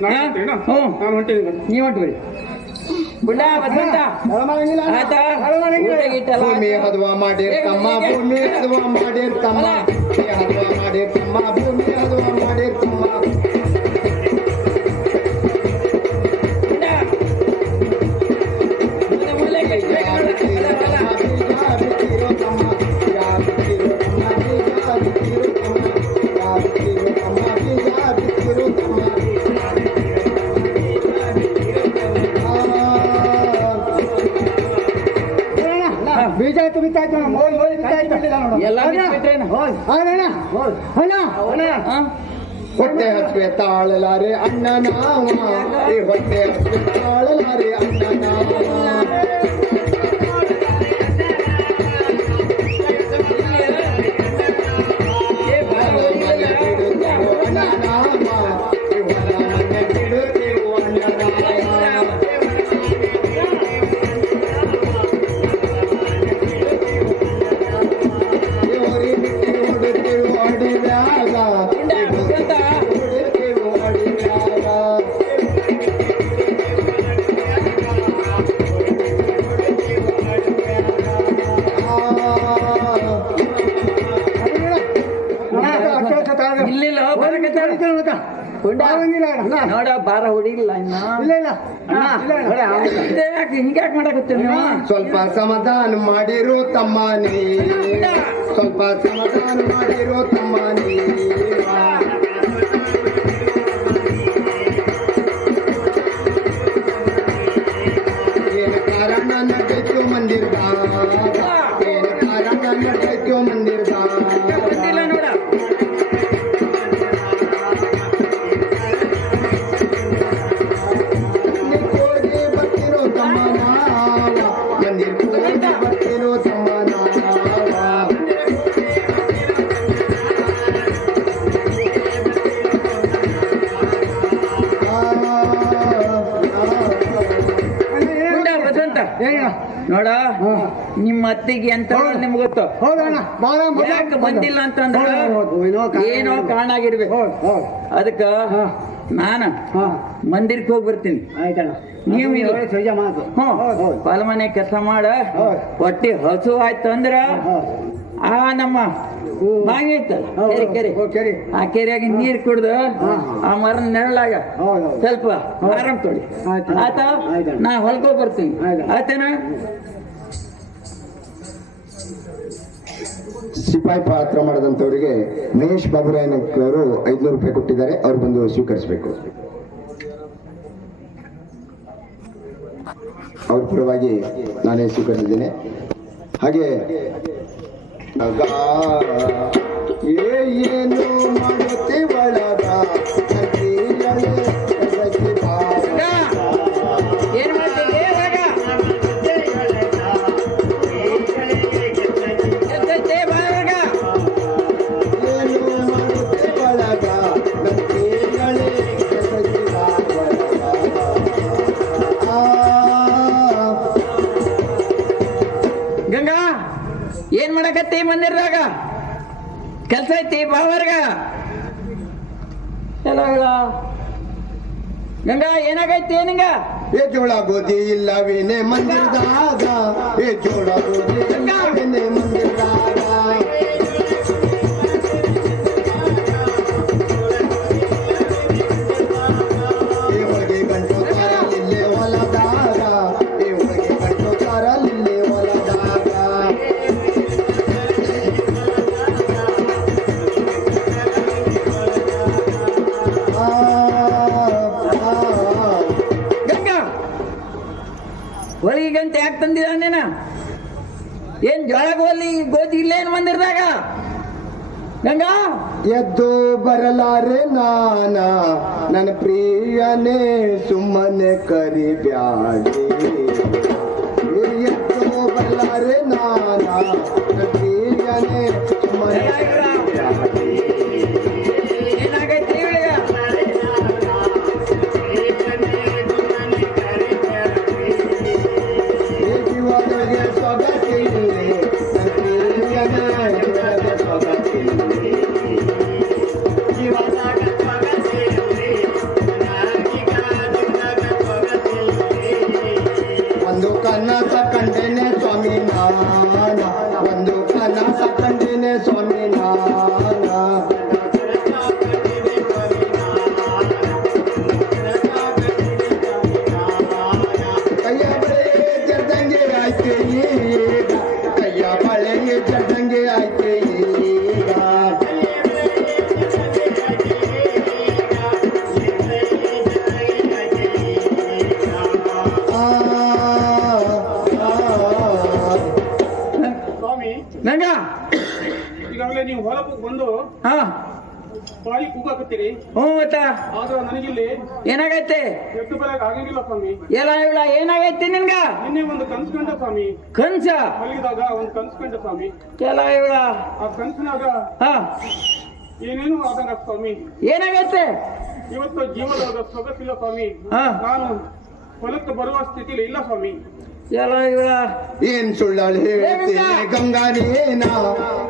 ನಾನು ಹಾ? ಹೊಂಟೇನಾ? ಹ್ಞೂ ನಾನು ಹೊಂಟಿದ್ದೀನಿ. ನೀ ಹೊಂಟ್ಬಿಡಿ ಬುಡ್ಡ ಬಸವಂತ ಆಯ್ತಾ ಊಟ ಗೀಟ ಎಲ್ಲ ಭೂಮಿ ಆಯ್ತಾ? ಹದವ ಮಾಡಿರ್ತಮ್ಮ ಭೂಮಿ ಹದವ ಮಾಡಿರ್ತಮ್ಮ ಭೂಮಿ ಹದವ ಮಾಡಿರ್ತಮ್ಮ ಭೂಮಿ ಹದವ ಮಾಡಿರ್ತಮ್ಮ ಬುಡ್ಡ. ಮುಂದೆ ಮೂಲೆಗೆ ಇಟ್ಬೇಕು ನೋಡು. ಬಿಟ್ಟಿರೋ ತಮ್ಮ ಬಿಟ್ಟಿರೋ ತಮ್ಮ ಬಿಟ್ಟಿರೋ ತಮ್ಮ ಬಿಟ್ಟಿರೋ ತಮ್ಮ ಬೀಜ ತುಳಿತಾಯ್ತು ಎಲ್ಲ ಬಿಟ್ಬಿಟ್ರೇನು? ಹಾ? ಹೊಟ್ಟೆ ಹಸುವೆ ತಾಳಲಾರೆ ಅಣ್ಣ ನಾವ ಈ ಹೊಟ್ಟೆ ಹಸುವೆ ತಾಳಲಾರೆ ಅಣ್ಣ ನಾವ ಏ, ಬಾಳ ಹೋಗಿಲ್ಲ. ಅಣ್ಣ ನಾಮ ಈ ಹೊಲ ಮನೆ ಬಿಡುತ್ತೇವು ಅಣ್ಣ ನಾಮ ದೇವರಿ ಬಿಟ್ಟು ಹೊಡುತ್ತೇವು ಅಡಿವ್ಯಾಗ ಬಸವಂತ, ಹೊಡುತ್ತೇವು ಅಡಿವ್ಯಾಗ ಹುಂಡ ನೋಡ ಬಾರ ಹುಡಿಲ್ಲ ಇನ್ನ ಹಿಂಗ್ಯಾಕ್ ಮಾಡಕತ್ತೀರಿ ನೀವು ಸ್ವಲ್ಪ ಸಮಾಧಾನ ಮಾಡಿರೋ ತಮ್ಮನೇ, ಸ್ವಲ್ಪ ಸಮಾಧಾನ ಮಾಡಿರೋ ತಮ್ಮನೇ. ಏನು ಕಾರಣ ನಡೈತೋ ಮಂದಿರದಾಗ, ಏನು ಕಾರಣ ನಡೈತೋ ಮಂದಿರದಾಗ. ಗೊತ್ತಿಲ್ಲ ನೋಡ ಕೋಡಿ ಬರ್ತಿರೋ ತಮ್ಮನ, ಮಂದಿರ ಕೋಡಿ ಬರ್ತಿರೋ ತಮ್ಮನ. ಹುಂಡ ವಸಂತ ನೋಡ ನಿಮ್ಮ ಅತ್ತಿಗೆ ಅಂತ ನಿಮ್ಗೆ ಗೊತ್ತು ಯಾಕೆ ಬಂದಿಲ್ಲ ಅಂತಂದ್ರ ಏನೋ ಕಾರಣ ಆಗಿರ್ಬೇಕು. ಅದಕ್ಕ ನಾನು ಮಂದಿರಕ್ಕೆ ಹೋಗಿ ಬರ್ತೀನಿ. ನೀವು ಹೊಲ ಮನೆ ಕೆಲಸ ಮಾಡ ಹೊಟ್ಟಿ ಹಸು ಆಯ್ತು ಅಂದ್ರ ಆ ನಮ್ಮ ಬಾವಿ ಐತಲ್ಲ ಕೆರೆ, ಆ ಕೆರೆಯಾಗಿ ನೀರ್ ಕುಡ್ದು ಆ ಮರ ನೆರಳಾಗ ಸ್ವಲ್ಪ ಆರಾಮ್ ತೊಳಿ ಆಯ್ತಾ. ನಾ ಹೊಲ್ಕೋ ಬರ್ತೀನಿ ಆಯ್ತೇನ. ಸಿಪಾಯಿ ಪಾತ್ರ ಮಾಡದಂತವರಿಗೆ ಮಹೇಶ್ ಬಾಬುರಾಯನವರು 500 ರೂಪಾಯಿ ಕೊಟ್ಟಿದ್ದಾರೆ, ಅವ್ರು ಬಂದು ಸ್ವೀಕರಿಸಬೇಕು. ಅವ್ರ ಪರವಾಗಿ ನಾನೇ ಸ್ವೀಕರಿಸಿದ್ದೇನೆ. ಹಾಗೆ ಏನು ಮಾಡುತ್ತೆ ಒಳಗ ಏನ್ ಮಾಡ್ತೀನಿ ಇವಾಗ? ಎದ್ದೈತೆ ಬಾ ಇವಾಗ. ಏನು ಮಾಡುತ್ತೆ ಒಳಗ ಗಂಗಾ ಏನ್ ಮಾಡಕತ್ತಿ ಮಂದಿರದಾಗ? ಕೆಲ್ಸ ಐತಿ ಬಾವರ್ಗ ಎಲ್ಲ ಗಂಗಾ ಏನಾಗೈತಿ ಏನಂಗ? ಏ ಜೋಳ ಗೋಧಿ ಇಲ್ಲವೇನೆ ಮಂದಿರದಾಗ, ಏ ಜೋಳ ಗೋಧಿ ಇಲ್ಲವೇನೆ ಮಂದಿರದಾಗ. ಏ ಒಳಗೆ ಗಂಟು ಕಾರಲಿಲ್ಲೇ ಹೊಲದಾಗ, ಏ ಒಳಗೆ ಗಂಟು ಕಾರಲಿಲ್ಲೇ ಹೊಲದಾಗ. ಗಂಗಾ ಹೊಲಿಗಂತೆ ಯಾಕೆ ತಂದಿದ್ದಾನೇನ? ಏನ್ ಜೋಳ ಗೋಧಿ ಇಲ್ಲೇನು ಮಂದಿರದಾಗ? ಗಂಗಾ ಎದ್ದು ಬರಲಾರೆ ನಾನ ನನ್ನ ಪ್ರಿಯನೇ ಸುಮ್ಮನೆ ಕರಿಬ್ಯಾಡಿ. ಎದ್ದು ಬರಲಾರೆ ನಾನ ನನ್ನ ಪ್ರಿಯನೇ ಸುಮ್ಮನೆ ಕರಿಬ್ಯಾಡಿ. ಏನಾಗೈತಿ ಇವಳಿಗ? ಜೀವನಗೆ ಸೊಗಸಿಲ್ಲಿ ನನ್ನ ಪ್ರಿಯನೇ ಜೀವನಗೆ ಸೊಗಸಿಲ್ಲಿ. ಒಂದು ಕನಸ ಕಂಡೇನೆ ಸ್ವಾಮಿ ನಾನ, ಒಂದು ಕನಸ ಕಂಡೇನೆ ಸ್ವಾಮಿ ನಾನ. ಕೈಯ ಬಳೆಗೆ ಜಡ್ದಂಗೆ ಆಯ್ಕೆ ಈಗ, ಕೈಯ ಬಳೆಗೆ ಜಡ್ದಂಗೆ ಆಯ್ಕೆ ಈಗ. ಸ್ವಾಮಿ ಗಂಗಾ ಈಗಾಗಲೇ ನೀವು ಹೊಲಕ್ಕೆ ಬಂದು ಹಾ ಬಾಯಿ ಕೂಗಾಕತ್ತೀರಿ, ಹ್ಞೂ ಮತ್ತ ಆದ್ರೆ ನನಗಿಲ್ಲಿ ಏನಾಗೈತೆ? ಎದ್ದು ಬರಕ್ ಆಗಂಗಿಲ್ಲ ಸ್ವಾಮಿ. ಎಲ್ಲ ಇವಳ ಏನಾಗೈತಿ ನಿನ್ಗ? ನಿನ್ನೆ ಒಂದು ಕನ್ಸು ಕಂಡ ಸ್ವಾಮಿ, ಕನ್ಸ ಮಲಗಿದಾಗ ಒಂದು ಕನ್ಸು ಕಂಡ ಸ್ವಾಮಿ. ಎಲ್ಲ ಇವಳ ಆ ಕನ್ಸಿನಾಗ ಹಾ ಏನೇನು ಆದಂಗ ಸ್ವಾಮಿ. ಏನಾಗೈತೆ? ಇವತ್ತು ಜೀವನದ ಸೊಗಸಿಲ್ಲ ಸ್ವಾಮಿ. ಹಾ. ನಾನು ಹೊಲಕ್ಕೆ ಬರುವ ಸ್ಥಿತಿಲಿ ಇಲ್ಲ ಸ್ವಾಮಿ. ಎಲ್ಲ ಇವಳ ಏನ್ ಸುಳ್ಳಾಳು ಹೇಳ್ತೀನಿ ಗಂಗಾನೇನ,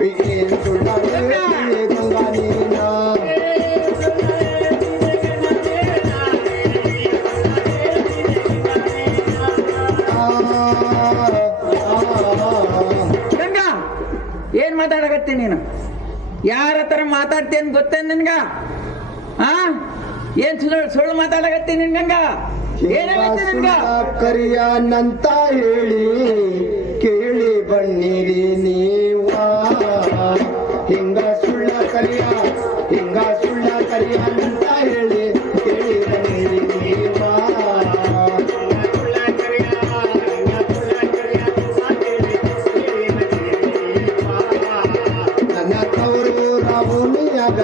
ಏನ್ ಸುಳ್ಳಾಳು ಹೇಳ್ತೀನಿ ಗಂಗಾನೇನ. ಗಂಗಾ ಏನ್ ಮಾತಾಡಕತ್ತಿ ನೀನು? ಯಾರ ಹತ್ರ ಮಾತಾಡ್ತೇನ್ ಗೊತ್ತೇನ್ ನಿನ್ಗ? ಆ ಏನ್ ಸುಳ್ಳು ಮಾತಾಡಕತ್ತಿ ನಿನ್ ಗಂಗಾ? ಏನಾಗತ್ತೆ ನಿನ್ಗ? ಕರಿಯನಂತ ಹೇಳಿ ಕೇಳಿ ಬನ್ನಿರಿ ನೀವ, ಹಿಂಗ ಸುಳ್ಳ ಕರಿಯನಂತ ಹೇಳಿ ಕೇಳಿ ಬನ್ನಿರಿ ನೀವ. ನನ್ನ ತವರೂರ ಭೂಮಿಯಾಗ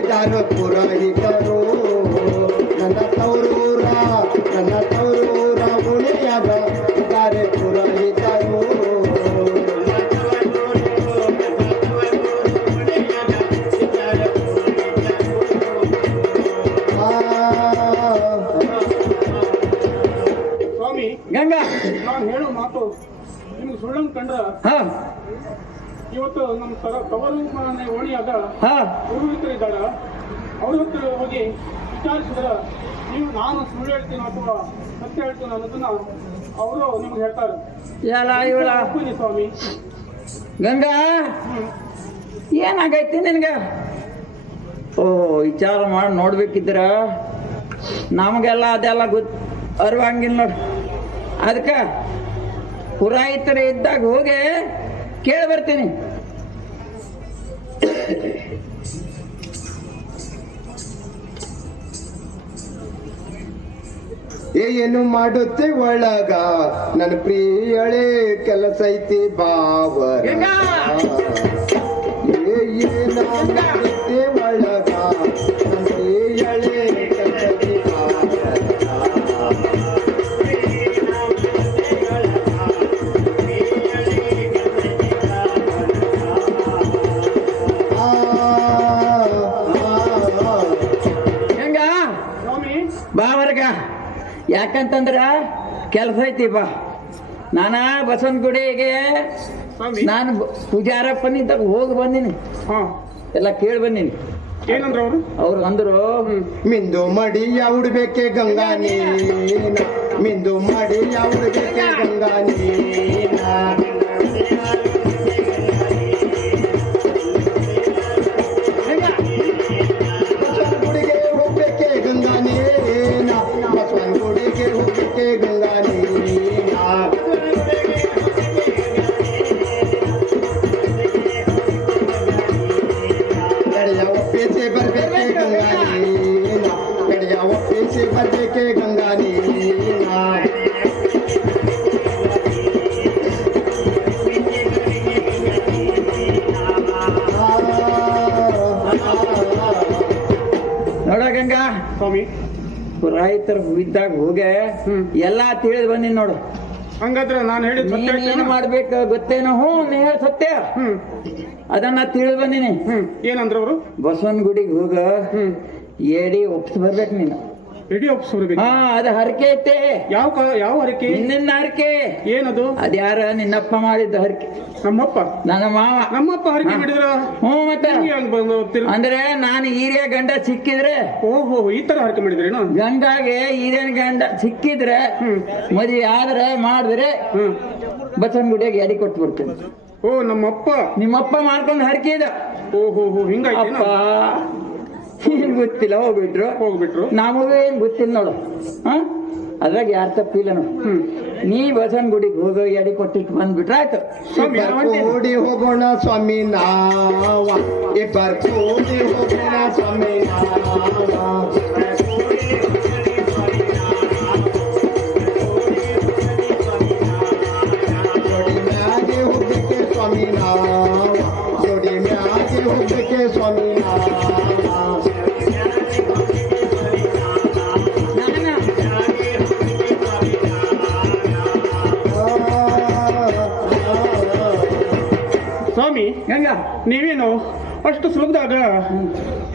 ಇದಾರ ಪುರೋಹಿತರು, ನನ್ನ ತವರೂರ ಭೂಮಿಯಾಗ ಇದ್ದಾರೆ ಪುರೋಹಿತರು. ಸ್ವಾಮಿ, ಗಂಗಾ ನಾನು ಹೇಳೋ ಮಾತು ನಿಮ್ಗೆ ಸುಳ್ಳನ್ನು ಕಂಡ್ರ ಹಾ ಇವತ್ತು ನಮ್ಮ ತವರು ಮನೆ ಓಣಿಯಾಗ ಹಾ ಪುರೋಹಿತರಿದ್ದಾರ, ಅವ್ರ ಹತ್ರ ಹೋಗಿ ವಿಚಾರಿಸಿದ್ರ ನೀವು ನಾನು ಸುಳ್ಳು ಹೇಳ್ತೀನಿ ಅಥವಾ ಸತ್ಯ ಹೇಳ್ತೀನಿ ಅನ್ನೋದನ್ನ ಅವರು ನಿಮ್ಗೆ ಹೇಳ್ತಾರೆ. ಎಲ್ಲ ಇವಳ ಒಪ್ಪಿನಿ ಸ್ವಾಮಿ. ಗಂಗಾ ಏನಾಗೈತಿ ನಿನ್ಗ? ಓ ವಿಚಾರ ಮಾಡಿ ನೋಡ್ಬೇಕಿದ್ರ ನಮಗೆಲ್ಲ ಅದೆಲ್ಲ ಅರಿವಂಗಿಲ್ಲ ನೋಡ್. ಅದಕ್ಕ ಪುರಾಹಿತರು ಇದ್ದಾಗ ಹೋಗಿ ಕೇಳಿ ಬರ್ತೀನಿ. ಏನು ಮಾಡುತ್ತೆ ಒಳಗ ನನ್ನ ಪ್ರಿಯಳೆ ಕೆಲಸ ಐತಿ ಬಾವರ. ಗಂಗಾ! ಏನು ಮಾಡುತ್ತೆ ಒಳಗ ನನ್ನ ಪ್ರಿಯಳೆ ಕೆಲಸ ಐತಿ ಬಾವರ. ಗಂಗಾ ಸ್ವಾಮಿ, ಬಾ ವರ್ಗ. ಯಾಕಂತಂದ್ರ ಕೆಲಸ ಐತಿ ಬಾ. ನಾನ ಬಸವನಗುಡಿಗೆ ಸ್ವಾಮಿ. ನಾನು ಪೂಜಾರಪ್ಪನಿದ್ದಾಗ ಹೋಗಿ ಬಂದಿನಿ, ಹಾ, ಎಲ್ಲ ಕೇಳಿ ಬಂದಿನಿ. ಏನಂದ್ರ ಅವರು? ಅವ್ರು ಅಂದ್ರು ಮಿಂದು ಮಡಿ ಉಡ್ಬೇಕೆ ಗಂಗಾ ನೀನ, ಮಿಂದು ಮಡಿ ಉಡ್ಬೇಕೆ ಗಂಗಾ ನೀನ. ಬಸವನಗುಡಿಗೆ ಹೋಗ್ಬೇಕೆ ಗಂಗಾ ನೀನ, ಬಸವನಗುಡಿಗೆ ಹೋಗ್ಬೇಕೆ ಗಂಗಾ ನೀನ. ಗಡಿಯ ಒಪ್ಪಿಸಿ ಬರ್ಬೇಕೆ ಗಂಗಾ ನೀನ, ಗಡಿಯ ಒಪ್ಪಿಸಿ ಬರ್ಬೇಕೆ ಗಂಗಾ ನೀನ. ನೋಡ ಗಂಗಾ, ಸ್ವಾಮಿ, ಪುರಾಹಿತರು ಇದ್ದಾಗ ಹೋಗಿ ಎಲ್ಲಾ ತಿಳಿದ್ ಬಂದಿನಿ ನೋಡು. ಹಂಗಾದ್ರೆ ನಾನು ಹೇಳಿದ ಸತ್ಯ ನೀನ್ ಏನ್ ಹೇಳ್ತೀನಾ? ಮಾಡ್ಬೇಕು ಗೊತ್ತೇನೋ? ಹ್ಞೂ ನೀ ಹೇಳ ಸತ್ಯ. ಅದನ್ನ ತಿಳಿದ್ ಬಂದಿನಿ. ಏನಂದ್ರ ಅವರು? ಬಸವನಗುಡಿಗೆ ಹೋಗ ಏಡಿ ಒಪ್ಸ್ ಬರ್ಬೇಕು ನೀನು. ಇಡೀ ಒಪ್ಪಿಸ್ಬರ್ಬೇಕು. ಹಾ ಅದ ಹರಕೆ ಐತೆ. ಯಾವ ಹರಕೆ? ನಿನ್ನ ಹರಕೆ. ಏನದು? ಅದ್ಯಾರ ನಿನ್ನಪ್ಪ ಮಾಡಿದ್ದ ಹರಕೆ. ನಮ್ಮಪ್ಪ ನನ್ನ ಮಾವ. ನಮ್ಮಪ್ಪ ಹರಕೆ ಮಾಡಿದ್ರ? ಹ್ಞೂ ಮತ್ತೆ ಹೆಂಗ್ ಬಂದು? ಅಂದ್ರೆ ನಾನು ಹಿರಿಯ ಗಂಡ ಸಿಕ್ಕಿದ್ರೆ, ಓಹೋ, ಈ ತರ ಹರಕೆ ಮಾಡಿದ್ರೇನು? ಗಂಗಾಗೆ ಹಿರಿಯ ಗಂಡ ಸಿಕ್ಕಿದ್ರೆ ಮದುವೆ ಆದ್ರೆ ಮಾಡಿದ್ರೆ ಬಸವನಗುಡಿಯಾಗ ಎಡಿ ಕೊಟ್ಟು ಬಿಡ್ತೇನೆ. ಓ, ನಮ್ಮಪ್ಪ ನಿಮ್ಮಪ್ಪ ಮಾಡ್ಕೊಂಡು ಹರಕೆ ಇದೆ. ಓಹೋ, ಹಿಂಗಾಯ್ತು. ಅಪ್ಪ ಏನ್ ಗೊತ್ತಿಲ್ಲ, ಹೋಗ್ಬಿಟ್ರು. ನಮಗೂ ಏನ್ ಗೊತ್ತಿಲ್ಲ ನೋಡು. ಅದ್ರಾಗ ಯಾರ ತಪ್ಪಿಲ್ಲ ನೋಡು. ನೀ ಬಸವನಗುಡಿಗೆ ಹೋಗೋ ಎಡಿ ಕೊಟ್ಟಿಟ್ಟು ಬಂದ್ಬಿಟ್ರೆ ಆಯ್ತು. ಕೂಡಿ ಹೋಗೋಣ ಸ್ವಾಮಿ ನಾವ, ಇಬ್ಬರು ಕೂಡಿ ಹೋಗೋಣ ಸ್ವಾಮಿ ನಾವ. ಜೋಡಿ ಮ್ಯಾಗೆ ಹೋಗ್ಬೇಕೆ ಸ್ವಾಮಿ ನಾವ, ಜೋಡಿ ಮ್ಯಾಗೆ ಹೋಗ್ಬೇಕೆ ಸ್ವಾಮಿ ನಾವ. ಸ್ವಾಮಿ, ಗಂಗಾ ನೀವೇನು ಅಷ್ಟು ಸುಲಭದಾಗ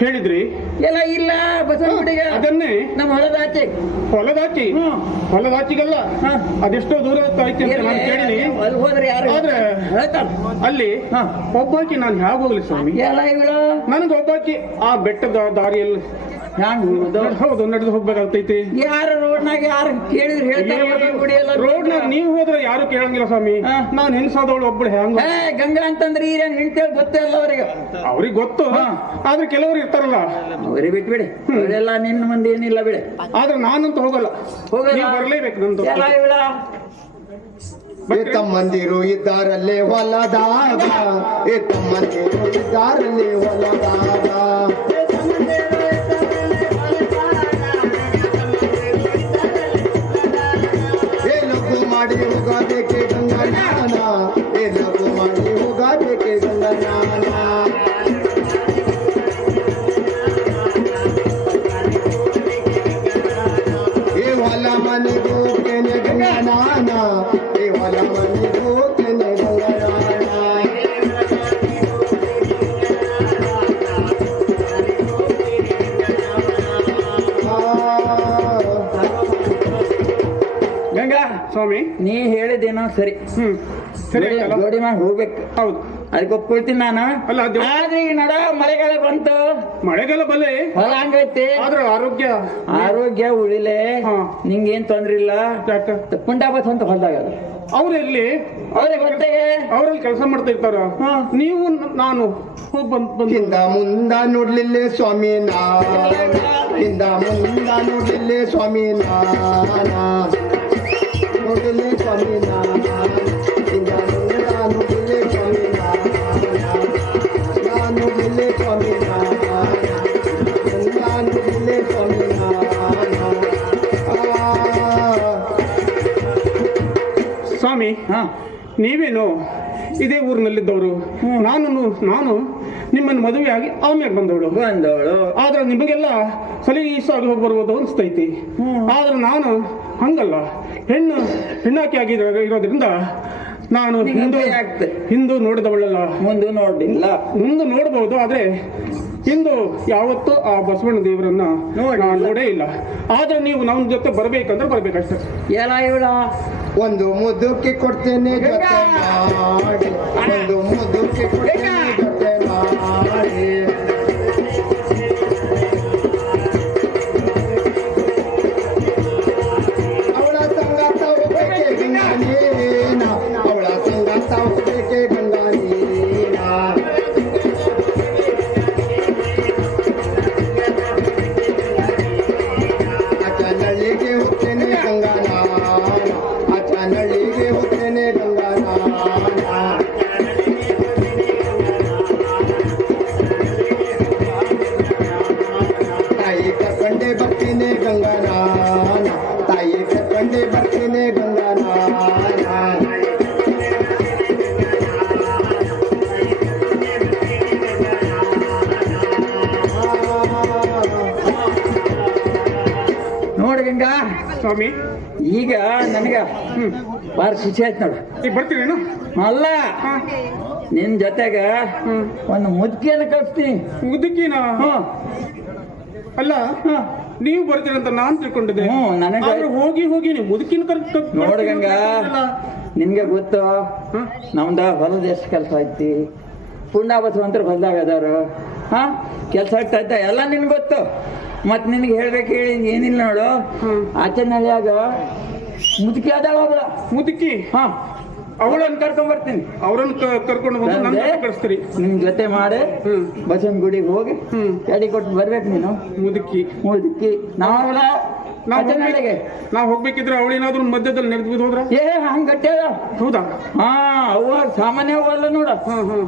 ಹೇಳಿದ್ರಿ? ಎಲ್ಲ ಇಲ್ಲ ಬಸವನಗುಡಿಗೆ. ಅದನ್ನೇ ನಮ್ಮ ಹೊಲದಾಚೆ. ಹೊಲದಾಚಿ? ಹೊಲದಾಚಿಗಲ್ಲ, ಅದೆಷ್ಟೋ ದೂರ ಐತಿ ಅಂತ ನಾನು ಕೇಳಿನಿ. ಅಲ್ಲಿ ಹೋದ್ರೆ ಯಾರು ಆದ್ರೆ ಹೇಳ್ತಾರ ಅಲ್ಲಿ ಒಬ್ಬಾಕಿ ನಾನು ಹ್ಯಾಗ ಹೋಗ್ಲಿ ಸ್ವಾಮಿ? ಎಲ್ಲ ಇವಳು ನನಗೆ ಒಬ್ಬಾಕಿ ಆ ಬೆಟ್ಟದ ದಾರಿಯಲ್ಲಿ ಹ್ಯಾಂಗ ಹೋಗುದು? ಹೌದು, ನಡೆದು ಹೋಗ್ಬೇಕಾಗ್ತೈತಿ. ಯಾರು ರೋಡ್ನಾಗ ಯಾರು ಕೇಳಿದ್ರು ಹೇಳ್ತಾರೆ ಬಸವನಗುಡಿ ಎಲ್ಲ ರೋಡ್ನಾಗ ನೀವು ಹೋದ್ರೆ ಯಾರು ಕೇಳಂಗಿಲ್ಲ ಸ್ವಾಮಿ. ಹಾ. ನಾನು ಹೆಣ್ಸಾದವಳು ಒಬ್ಬಳು ಹೆಂಗ ಏ ಗಂಗಾ ಅಂತಂದ್ರೆ ಈರೇನ್ ಹೇಳ್ತೇಳಿ ಗೊತ್ತೇ ಅಲ್ಲ ಅವ್ರಿಗೆ. ಅವ್ರಿಗೆ ಗೊತ್ತು. ಹಾ. ಆದ್ರೆ ಕೆಲವರು ಇರ್ತಾರಲ್ಲ, ಅವ್ರಿಗೆ ಬಿಟ್ಬಿಡಿ, ಅವರೆಲ್ಲ ನಿನ್ನ ಮಂದಿ ಏನಿಲ್ಲ ಬಿಡಿ. ಆದ್ರೆ ನಾನಂತೂ ಹೋಗಲ್ಲ. ಹೋಗಲ್ಲ. ನೀವು ಬರ್ಲೇಬೇಕು ನಂದು. ಎಲ್ಲ ಇವಳ ತಮ್ಮಂದಿರು ಇದ್ದಾರಲ್ಲೇ ಹೊಲದಾಗ, ತಮ್ಮಂದಿರು ಇದ್ದಾರಲ್ಲೇ ಹೊಲದಾಗ. ಲಘು ಮಾಡಿ ಹೋಗಬೇಕೆ ಗಂಗನಾನ, ಲಘು ಮಾಡಿ ಹೋಗಬೇಕೆ ಗಂಗನಾನ. ಹೊಲ ಮನೆಗೂ ಕೆನೆ ಗಂಗನಾನ, ಹೊಲ ಮನೆಗೂ ಕೆನೆ ಗಂಗನಾನ. ಗಂಗಾ ಸ್ವಾಮಿ. ನೀ ಹೇಳಿದೇನೋ ಸರಿ. ಸರಿ ಆಯ್ತಲ್ಲ? ಜೋಡಿ ಮಾಡಿ ಹೋಗ್ಬೇಕು, ಹೌದು. ಅದಕ್ಕೆ ಒಪ್ಕೊಳ್ತೀನಿ ನಾನು. ಅಲ್ಲ, ಅದು- ಆದ್ರೆ ಈಗ ನಡ ಮಳೆಗಾಲ ಬಂತು, ಮಳೆಗಾಲ ಬಲೆ, ಹೊಲ ಹಂಗೈತಿ, ಆದ್ರೆ ಆರೋಗ್ಯ ಆರೋಗ್ಯ ಉಳಿಲೆ. ಹಾ. ನಿಂಗೇನ್ ತೊಂದ್ರೆ ಇಲ್ಲ. ಯಾಕ ಪುಂಡಾಬತ್ ಅಂತ ಹೊಲ್ದಾಗ ಅವ್ರೆಲ್ಲಿ ಅವ್ರಿಗೆ ಗೊತ್ತೇ. ಅವ್ರಲ್ಲಿ ಕೆಲಸ ಮಾಡ್ತಾ ಇರ್ತಾರ. ಹಾ. ನೀವು ನಾನು ಹೋಗ್ ಬಂದ್ ಹಿಂದ ಮುಂದ ನೋಡ್ಲಿಲ್ಲೇ ಸ್ವಾಮಿ ನಾನ, ಹಿಂದ ಮುಂದ ನೋಡ್ಲಿಲ್ಲೇ ಸ್ವಾಮಿ ನಾನ, ನೋಡ್ಲಿಲ್ಲೇ ಸ್ವಾಮಿ ನಾನ, ಹಿಂದ ಮುಂದ ನೋಡ್ಲಿಲ್ಲೇ ಸ್ವಾಮಿ ನಾನ, ನೋಡ್ಲಿಲ್ಲೇ ಸ್ವಾಮಿ ನಾನ, ಮುಂದ ನೋಡ್ಲಿಲ್ಲೇ ಸ್ವಾಮಿ ನಾನ. ಸ್ವಾಮಿ. ಹಾ. ನೀವೇನು ಇದೇ ಊರಿನಲ್ಲಿದ್ದವರು. ನಾನು ನಿಮ್ಮನ್ನು ಮದುವೆಯಾಗಿ ಆಮೇಲೆ ಬಂದವಳು. ಆದ್ರೆ ನಿಮಗೆಲ್ಲ ಸಲೀಸಾಗಿ ಹೋಗಿ ಬರ್ಬೋದು ಅನಿಸ್ತೈತಿ. ಆದ್ರೆ ನಾನು ಹಂಗಲ್ಲ, ಹೆಣ್ಣಾಕಿ ಇರೋದ್ರಿಂದ ನಾನು ಹಿಂದೂ ನೋಡಿದವಳಲ್ಲ. ಮುಂದೆ ನೋಡಿಲ್ಲ, ಮುಂದೆ ನೋಡಬಹುದು. ಆದ್ರೆ ಇಂದು ಯಾವತ್ತೂ ಆ ಬಸವಣ್ಣ ದೇವರನ್ನ ನಾನು ನೋಡೇ ಇಲ್ಲ. ಆದ್ರೆ ನೀವು ನಮ್ಮ ಜೊತೆ ಬರ್ಬೇಕಂದ್ರೆ ಬರ್ಬೇಕಷ್ಟೇ. ಎಲ್ಲ ಇವಳ ಒಂದು ಮುದುಕಿ ಕೊಡ್ತೇನೆ ಜೊತೆ ಮಾಡಿ, ಒಂದು ಮುದುಕಿ ಕೊಡ್ತೇನೆ ಜೊತೆ ಮಾಡಿ. ಅವಳ ಸಂಗಾತ ಹೋಗ್ಬೇಕೆ ಗಂಗಾನೇನ, ಅವಳ ಸಂಗಾತ ಹೋಗ್ಬೇಕೆ ಗಂಗಾನೇನ. ಅಚನಳ್ಳಿಗೆ ಹೋಗ್ತೇನೆ ಗಂಗಾನಾನ, ಅಚನಳ್ಳಿಗೆ ಹೋಗ್ತೇನೆ ಗಂಗಾನಾನ. ತಾಯಿ ಕರ್ಕೊಂಡೆ ಬರ್ತೀನಿ ಗಂಗಾನಾನ, ತಾಯಿ ಕರ್ಕೊಂಡೆ ಬರ್ತೀನಿ ಗಂಗಾನಾನ. ನೋಡಿ ಗಂಗಾ ಸ್ವಾಮಿ. ಈಗ ನನಗ ಬಾಳ ಖುಷಿ ಆಯ್ತು ನೋಡು. ಈಗ ಬರ್ತೀರೇನು? ಅಲ್ಲ, ನಿನ್ ಜೊತೆಗ ಒಂದು ಮುದ್ಕಿಯನ್ನು ಕಳಿಸ್ತೀನಿ. ಮುದುಕಿನ ಅಲ್ಲ, ನೀವು ಬರ್ತೀರಂತ ನಾನ್ ತಿಳ್ಕೊಂಡಿದ್ದೆ. ನನಗೆ ಆದ್ರೆ ಹೋಗಿ ನೀವು ಮುದುಕಿನ ನೋಡು ಗಂಗಾ, ನಿನ್ಗೆ ಗೊತ್ತು ನಮ್ದ ಹೊಲದ ಎಷ್ಟು ಕೆಲಸ ಐತಿ. ಪುಂಡಾಬಸವಂತರ ಹೊಲದಾಗ ಅದಾರು. ಹಾ, ಕೆಲಸ ಆಗ್ತಾ ಇದ್ದ ಎಲ್ಲ ನಿನ್ಗೆ ಗೊತ್ತು. ಮತ್ ನಿನ್ಗೆ ಹೇಳ್ಬೇಕು ಹೇಳಿ ಏನಿಲ್ಲ ನೋಡು. ಆಚೆನಳ್ಳಿಯಾಗ ಮುದುಕಿ ಆದಾಗ ಅವಳ ಮುದುಕಿ. ಹಾ, ಅವಳನ್ನ ಕರ್ಕೊಂಡ್ ಬರ್ತೀನಿ. ಅವ್ರನ್ನ ಕರ್ಕೊಂಡು ಬಂದು ನನ್ನ ಜೊತೆ ಕಳಿಸ್ತೀರಿ. ನಿಮ್ ಜೊತೆ ಮಾಡಿ ಬಸವನ ಗುಡಿಗೆ ಹೋಗಿ ಎಡಿ ಕೊಟ್ಟು ಬರ್ಬೇಕು ನೀನು. ಮುದುಕಿ ನಾವಲ್ಲ ನಾವ್ ಹೋಗ್ಬೇಕಿದ್ರೆ ಅವಳೇನಾದ್ರೂ ಮಧ್ಯದಲ್ಲಿ ನೆರೆದು ಬಿದ್ದು ಹೋದ್ರ? ಏ ಹಂಗ ಗಟ್ಟೆ ಹೌದಾ? ಹಾ, ಅವ ಸಾಮಾನ್ಯ ಅವಲ್ಲ ನೋಡ.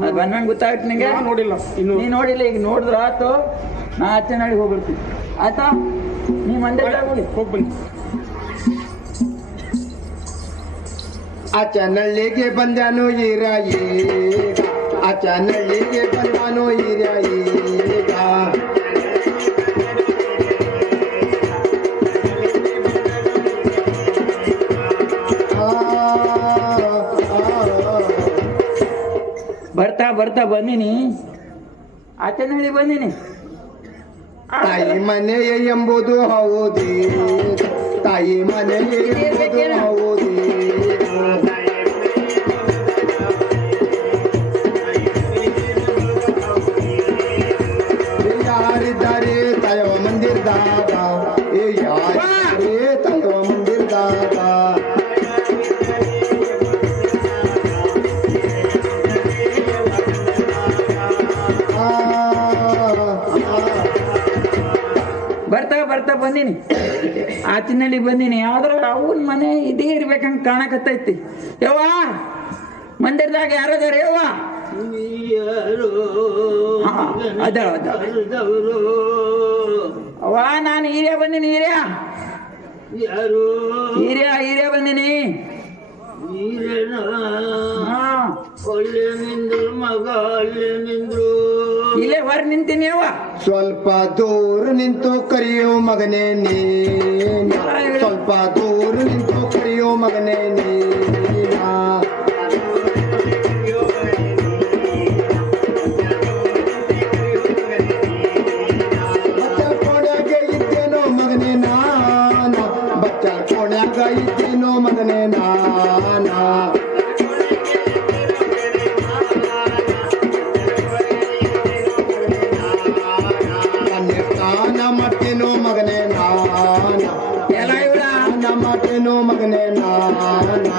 ಅದು ಬಂದ್ ಗೊತ್ತಾಯ್ತು ನಿಂಗೆ. ನೋಡಿಲ್ಲ ಇನ್ನು. ನೀ ನೋಡಿಲ್ಲ, ಈಗ ನೋಡಿದ್ರ ಆತು. ನಾ ಆಚೆನಳ್ಳಿಗೆ ಹೋಗ್ಬಿಡ್ತೀನಿ ಆಯ್ತಾ. ನೀ ಮಂಡ್ಯ ಹೋಗ್ ಬನ್ನಿ. ಅಚನಳ್ಳಿಗೆ ಬಂದನು ಈರ ಈಗ, ಅಚನಳ್ಳಿಗೆ ಬಂದನು ಈರ ಈಗ. ಬರ್ತಾ ಬಂದಿನಿ, ಆಚೆನಳ್ಳಿ ಬಂದಿನಿ. ತಾಯಿ ಮನೆ ಎಂಬುದು ಹೌದೇ, ತಾಯಿ ಮನೆ ಎಂಬುದು ಹೌದೇ. ಯಾರಿದ್ದಾರೆ ತಯವ ಮಂದಿರದಾಗ, ಯಾರಿದ್ದಾರೆ ತಯವ ಮಂದಿರದಾಗ. ಬಂದೀನಿ ಆಚಿನಲ್ಲಿ ಬಂದೀನಿ ಆದ್ರೆ ಅವನ್ ಮನೆ ಇದೇ ಇರ್ಬೇಕಂಗ್ ಕಾಣಕತ್ತೈತಿ ಯವ್ವ ಮಂದಿರದಾಗ ಯಾರದಾರ ಯವ್ವ ಅದ ಅವ್ವ ನಾನು ಹಿರಿಯ ಬಂದೀನಿ ಹಿರಿಯ ಬಂದೀನಿ ಒಳ್ಳೆ ನಿಂದ್ರು ಮಗ ಅಲ್ಲೇ ನಿಂದ್ರು ಇಲ್ಲೇ ಹೊರ ನಿಂತೀನಿ ಅವ್ವ ಸ್ವಲ್ಪ ದೂರ ನಿಂತು ಕರೆಯೋ ಮಗನೇ ನೀನ ಸ್ವಲ್ಪ ದೂರ ನಿಂತು ಕರೆಯೋ ಮಗನೇ ನೀನ ಬಚ್ಚಲ್ ಕೋಣ್ಯಾಗ ಇದ್ದೇನೋ ಮಗನೇ ನಾನ ಬಚ್ಚಲ್ ಕೋಣ್ಯಾಗ ಇದ್ದೇನೋ ಮಗನೇ ನಾನ ಮಟ್ಟೇನೋ ಮಗನೇ ನಾನ ಎಲ್ಲ ಇವ್ರ ಮಟ್ಟೇನೋ ಮಗನೇ ನಾನ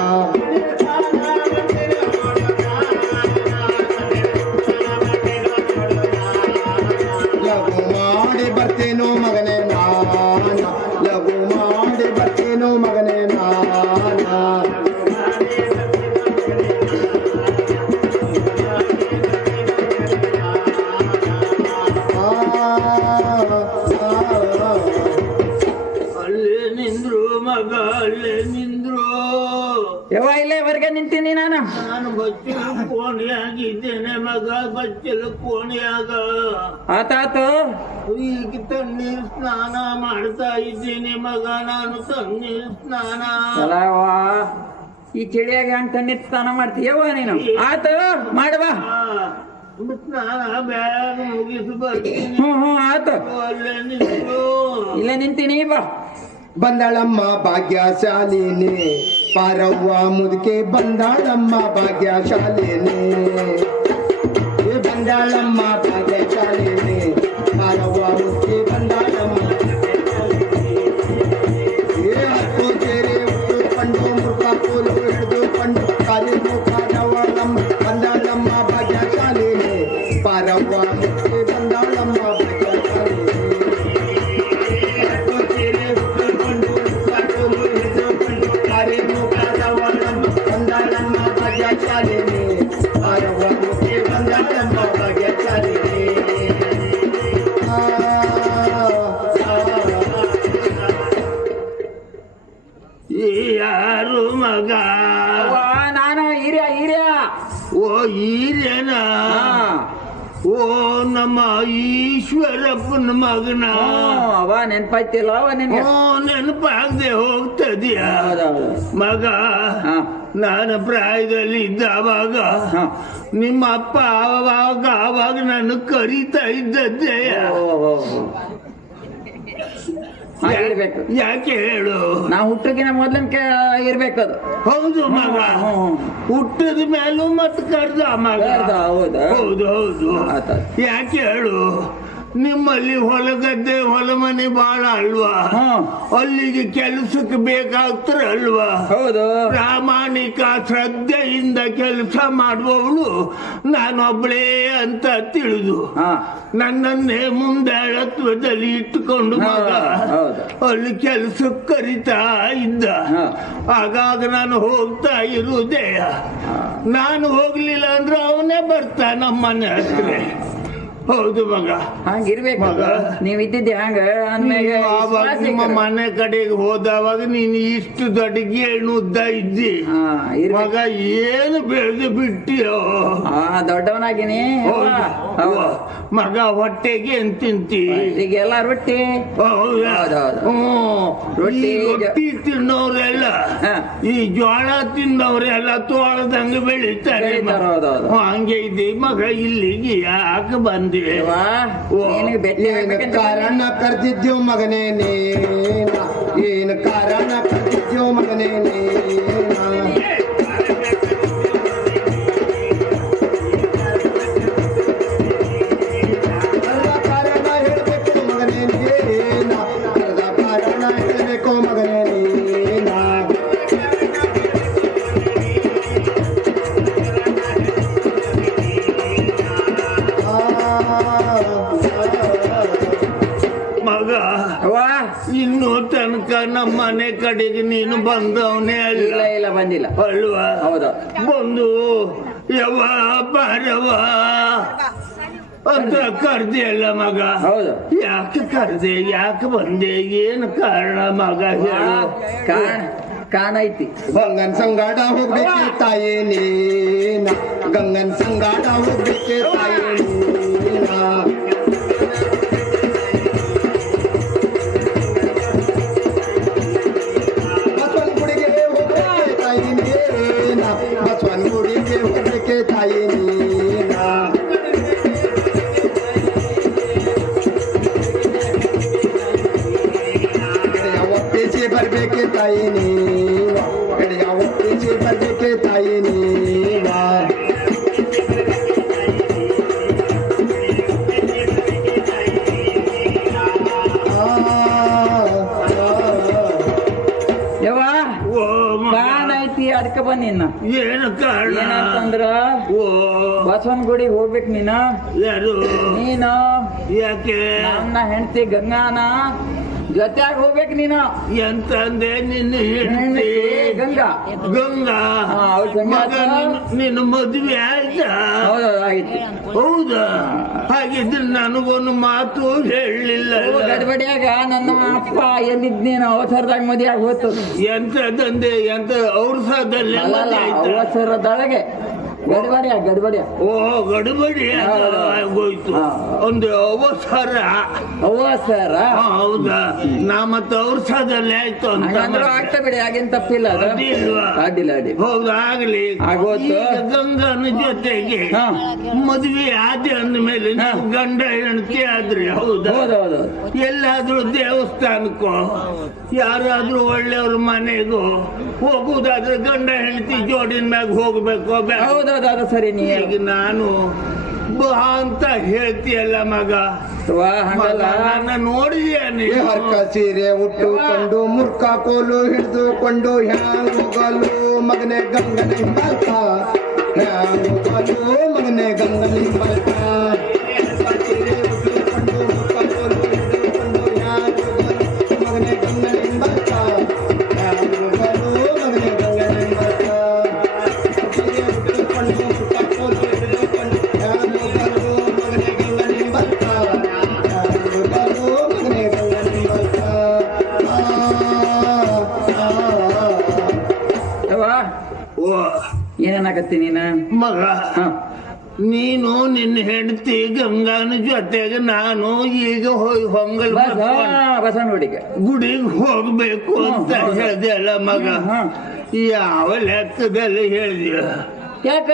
ಲಘು ಮಾಡಿ ಬರ್ತೇನೋ ಮಗನೇ ನಾನ ಲಘು ಮಾಡಿ ಬರ್ತೇನೋ ಮಗನೇ ನಾನ ಅಲ್ಲೇ ನಿಂದ್ರು ಮಗ ಅಲ್ಲೇ ನಿಂದ್ರು ಯವ್ವ ಇಲ್ಲೇ ಹೊರಗೆ ನಿಂತೀನಿ ನಾನು ಬಚ್ಚಲು ಕೋಣೆಯಾಗಿದ್ದೇನೆ ಮಗ ಬಚ್ಚಲು ಕೋಣೆಯಾಗ ಆತಾತು ಈಗ ತಣ್ಣೀರ್ ಸ್ನಾನ ಮಾಡ್ತಾ ಇದ್ದೇನೆ ಮಗ ನಾನು ತಣ್ಣೀರ್ ಸ್ನಾನ ಅಲ್ಲವ್ವ ಈ ಚಳಿಯಾಗ ಹಂಗ ತಣ್ಣೀರ್ ಸ್ನಾನ ಮಾಡ್ತೀಯವ್ವ ನೀನು ಆತು ಮಾಡುವ ಸ್ನಾನ ಬ್ಯಾಗ್ ಮುಗಿಸಿ ಬರ್ತೀನಿ ಆತು ಅಲ್ಲೇ ನಿಂದ್ರು ಇಲ್ಲೇ ನಿಂತೀನಿ ಬಾ ಬಂದಾಳಮ್ಮ ಭಾಗ್ಯಶಾಲಿನಿ ಪಾರವ್ವ ಮುದುಕೆ ಬಂದಾಳಮ್ಮ ಭಾಗ್ಯಶಾಲಿನಿ ಬಂದಾಳಮ್ಮ ಭಾಗ್ಯಶಾಲಿನಿ ಪಾರವ್ವ ಮುದುಕೆ ಬಂದಾಳಮ್ಮ ಹತ್ತು ಸೇರೆ ಉಟ್ಟುಕೊಂಡು ಮೃಗ ಕೋಲು ಹಿಡಿದುಕೊಂಡು ಕಾಲಿ ಮುಖಾದವಳಮ್ಮ ಬಂದಾಳಮ್ಮ ಭಾಗ್ಯಶಾಲಿನಿ ಪಾರವ್ವ ಮುದುಕೆ ಬಂದಾಳಮ್ಮ ಭಾಗ್ಯಶಾಲಿನಿ ಯಾರು ಮಗ ಅವ್ವ ನಾನು ಹಿರಿಯ ಓ ಈರೇನ ಓ ನಮ್ಮ ಈಶ್ವರಪ್ಪನ ಮಗನ ಅವ ನೆನ್ಪಾಯ್ತಿಲ್ಲ ಅವ ನಿನ್ಗೆ ಓ ನೆನಪಾಗದೆ ಹೋಗ್ತದ್ಯಾ ಮಗ ನಾನು ಪ್ರಾಯದಲ್ಲಿ ಇದ್ದಾವಾಗ ನಿಮ್ಮ ಅಪ್ಪ ಆವಾಗ ನಾನು ಕರೀತಾ ಇದ್ದದ್ದೇ ಇರ್ಬೇಕು ಯಾಕೆ ಹೇಳು ನಾವು ಹುಟ್ಟೋಕಿನ ಮೊದ್ಲನ್ ಇರ್ಬೇಕು ಅದು ಹೌದು ಮಗ ಹುಟ್ಟದ ಮೇಲೂ ಮತ್ ಕರ್ದ ಮಗ ಹೌದಾ ಹೌದು ಹೌದು ಯಾಕೆ ಹೇಳು ನಿಮ್ಮಲ್ಲಿ ಹೊಲಗದ್ದೆ ಹೊಲ ಮನೆ ಬಾಳ ಅಲ್ವಾ ಅಲ್ಲಿಗೆ ಕೆಲಸಕ್ಕೆ ಬೇಕಾಗ್ತಾರೆ ಅಲ್ವಾ ಹೌದು ಪ್ರಾಮಾಣಿಕ ಶ್ರದ್ಧೆಯಿಂದ ಕೆಲಸ ಮಾಡುವವಳು ನಾನೊಬ್ಳೇ ಅಂತ ತಿಳಿದು ನನ್ನನ್ನೇ ಮುಂದಾಳತ್ವದಲ್ಲಿ ಇಟ್ಟುಕೊಂಡು ಮಗ ಅಲ್ಲಿ ಕೆಲಸಕ್ಕೆ ಕರಿತಾ ಇದ್ದ ಆಗಾಗ ನಾನು ಹೋಗ್ತಾ ಇರುವುದೇ ನಾನು ಹೋಗ್ಲಿಲ್ಲ ಅಂದ್ರೆ ಅವನೇ ಬರ್ತಾ ನಮ್ಮ ಮನೆ ಹತ್ರ ಹೌದು ಮಗ ಹಂಗಿರ್ಬೇಕು ಮಗ ನೀವ್ ಇದ್ದಿದ್ದೆ ಹಂಗ ಅಂದ್ಮೇಲೆ ಆವಾಗ ನಿಮ್ಮ ಮನೆ ಕಡೆಗೆ ಹೋದವಾಗ ನೀನು ಇಷ್ಟು ದೊಡ್ಡ ಗೇಣು ಉದ್ದ ಇದ್ದಿ ಮಗ ಏನು ಬೆಳೆದು ಬಿಟ್ಟಿಯೋ ದೊಡ್ಡವನಾಗಿನಿ ಮಗ ಹೊಟ್ಟೆಗೆ ಏನ್ ತಿಂತಿ ಈಗೆಲ್ಲ ರೊಟ್ಟಿ ರೊಟ್ಟಿ ತಿನ್ನೋರೆಲ್ಲ ಈ ಜೋಳ ತಿನ್ನೋರೆಲ್ಲ ತೋಳದಂಗ ಬೆಳಿತಾರೆ ಹಂಗೆ ಇದೆ ಮಗ ಇಲ್ಲಿಗೆ ಯಾಕೆ ಬಂದಿ ಕಾರಣ ಕರ್ದಿದ್ಯೋ ಮಗನೇ ನೀನ ಏನು ಕಾರಣ ಕರ್ದಿದ್ಯೋ ಮಗನೇ ನೀನ ಕಾರಣ ಹೇಳ್ಬೇಕು ಮಗನೇ ನೀನ ಕಾರಣ ಹೇಳ್ಬೇಕು ಮಗನೇ ನೀನ ಮಗ ಬಂದವನೇ ಇಲ್ಲ ಅಲ್ಲ ಇಲ್ಲ ಬಂದಿಲ್ಲ. ಅಲ್ವಾ? ಹೌದು. ಬಂದು ಯವ ಬಾರವ ಅಂತ ಕರ್ದೆ ಅಲ್ಲ ಮಗ. ಹೌದು. ಯಾಕೆ ಕರ್ದೆ, ಯಾಕೆ ಬಂದೆ, ಏನು ಕಾರಣ ಮಗ ಹೇಳು. ಕಾರಣ ಐತಿ. ಗಂಗನ್ ಸಂಗಾಡ ಹೋಗ್ಬೇಕೆ ತಾಯಿ ನೀನ, ಗಂಗನ್ ಸಂಗಾಡ ಹೋಗ್ಬೇಕೆ ತಾಯಿ ನೀನ. ಬಸವನ್ ಗುಡಿಗೆ ಹೋಗ್ಬೇಕೆ ತಾಯಿ ನೀನ, ಬಸವನ್ ಗುಡಿಗೆ ಹೋಗ್ಬೇಕೆ ತಾಯಿ ನೀನ. ಒಪ್ಪಿಸಿ ಬರ್ಬೇಕೆ ತಾಯಿ ನೀವ, ಗೆಳೆಯ ಒಪ್ಪಿಸಿ ಬರ್ಬೇಕೆ ತಾಯಿ ನೀವ. ಯವ್ವ ಓ ಮಗ, ಕಾರಣ ಐತಿ, ಅದಕ್ಕೆ ಬಂದಿನ. ಏನು ಕಾರಣ? ಏನಂತಂದ್ರ ಓ ಬಸವನ್ ಗುಡಿ ಹೋಗ್ಬೇಕು ನೀನ. ಯಾರು? ನೀನು ಯಾಕೆ? ನನ್ನ ಹೆಂಡತಿ ಗಂಗಾನ ಜೊತೆಯಾಗ ಹೋಗ್ಬೇಕು ನೀನು. ಎಂತಂದೆ ನಿನ್ನ ಹೆಂಡತಿ? ಹೆಂಡತಿ ಗಂಗಾ. ಗಂಗಾ. ಹಾ, ಅವ್ಳ್ ಗಂಗಾ ಮಗ ನಿನ್ನ ಮದುವೆ ಆಯ್ತಾ? ಹೌದೌದು ಆಗಿತ್ತು. ಹೌದಾ? ಹಾಗಿದ್ರೆ ನನಗೊಂದು ಮಾತು ಹೇಳಲಿಲ್ಲ. ಗಡ್ಬಡಿಯಾಗ ನನ್ನ ಅಪ್ಪ ಎಲ್ಲಿದ್ನೇನು ಅವಸರದಾಗ ಮದುವೆಯಾಗ ಹೋಯ್ತು. ಎಂತದಂದೆ? ಎಂತ ಔಷಧದಲ್ಲಿ ಅವಸರದೊಳಗೆ ಗಡ್ಬಡಿಯ ಓ ಗಡುಬಡಿ ಆಗೋಯ್ತು. ಹಾ. ಒಂದು ಅವಸರ. ಅವಸರ. ಹಾ, ಹೌದಾ? ನಾ ಮತ್ತೆ ಔಷಧದಲ್ಲಿ ಆಯ್ತು ಅಂತ ಹಂಗಂದ್ರೂ ಆಗ್ತಾ ಬಿಡಿ, ಹಾಗೇನ್ ತಪ್ಪಿಲ್ಲ ಅದು. ಅದಿಲ್ವಾ? ಅಡ್ಡಿಲ್ಲ ಅಡ್ಡಿಲ್ಲ. ಹೌದು, ಆಗ್ಲಿ. ಆಗೋಯ್ತು. ಈಗ ಗಂಗನ ಜೊತೆಗೆ ಹಾ. ಮದುವೆ ಆದ ಅಂದ್ಮೇಲೆ ನೀವು ಗಂಡ ಹೆಂಡತಿ ಆದ್ರಿ, ಹೌದಾ? ಹೌದೌದು. ಎಲ್ಲಾದ್ರೂ ದೇವಸ್ಥಾನಕ್ಕೋ ಯಾರಾದ್ರೂ ಒಳ್ಳೆಯವ್ರ ಮನೆಗೂ ಹೋಗುದಾದ್ರೆ ಗಂಡ ಹೆಂಡತಿ ಜೋಡಿನ ಮ್ಯಾಗ ಹೋಗ್ಬೇಕು. ಹೌದೌದು, ಅದು ಸರಿ. ನೀ ಈಗ ನಾನು ಬಾ ಅಂತ ಹೇಳ್ತೀಯಲ್ಲ ಮಗ. ಹಂಗಲ್ಲ. ನನ್ನ ನೋಡಿದ್ಯಾನೆ? ಹರ್ಕ ಸೀರೆ ಉಟ್ಟುಕೊಂಡು ಮುರ್ಕ ಕೋಲು ಹಿಡಿದುಕೊಂಡು ಹ್ಯಾಂಗ್ ಹೋಗಲು ಮಗನೆ ಗಂಗನ ಹಿಂಬಾಲ್ಕ, ಹ್ಯಾಂಗ್ ಹೋಗಲು ಮಗನೆ ಗಂಗನ ಹಿಂಬಾಲ್ಕ. ಹರ್ಕ ಸೀರೆ ಉಟ್ಟುಕೊಂಡು ಮುರ್ಕ ಕೋಲು ಹಿಡಿದುಕೊಂಡು ಹ್ಯಾಂಗ್ ಹೋಗಲು ಮಗನೆ ಗಂಗನ ಹಿಂಬಾಲ್ಕ, ಹ್ಯಾಂಗ್ ಹೋಗಲು ಮಗನೆ ಗಂಗನ ಹಿಂಬಾಲ್ಕ. ಸೀರೆ ಉಟ್ಟುಕೊಂಡು ಮುರ್ಕ ಕೋಲು ಹಿಡಿದುಕೊಂಡು ಹ್ಯಾಂಗ್ ಹೋಗಲು ಮಗನೆ ಗಂಗನ ಹಿಂಬಾಲ್ಕ, ಹ್ಯಾಂಗ್ ಹೋಗಲು ಮಗನೆ ಗಂಗನ ಹಿಂಬಾಲ್ಕ. ಯವ್ವ, ಓ ಏನೇನಾಗತ್ತಿ ನೀನ? ಮಗ, ಹ. ನೀನು ನಿನ್ನ ಹೆಂಡತಿ ಗಂಗಾನ ಜೊತೆಗೆ ನಾನು ಈಗ ಹೊಂಗಲ್ ಬಸವನ್ ಗುಡಿಗೆ ಗುಡಿಗೆ ಹೋಗ್ಬೇಕು ಅಂತ ಹೌದು. ಹೇಳ್ದೆ ಅಲ್ಲ ಮಗ. ಯಾವ ಲೆಕ್ಕದಲ್ಲಿ ಹೇಳ್ದಿಯ? ಯಾಕ?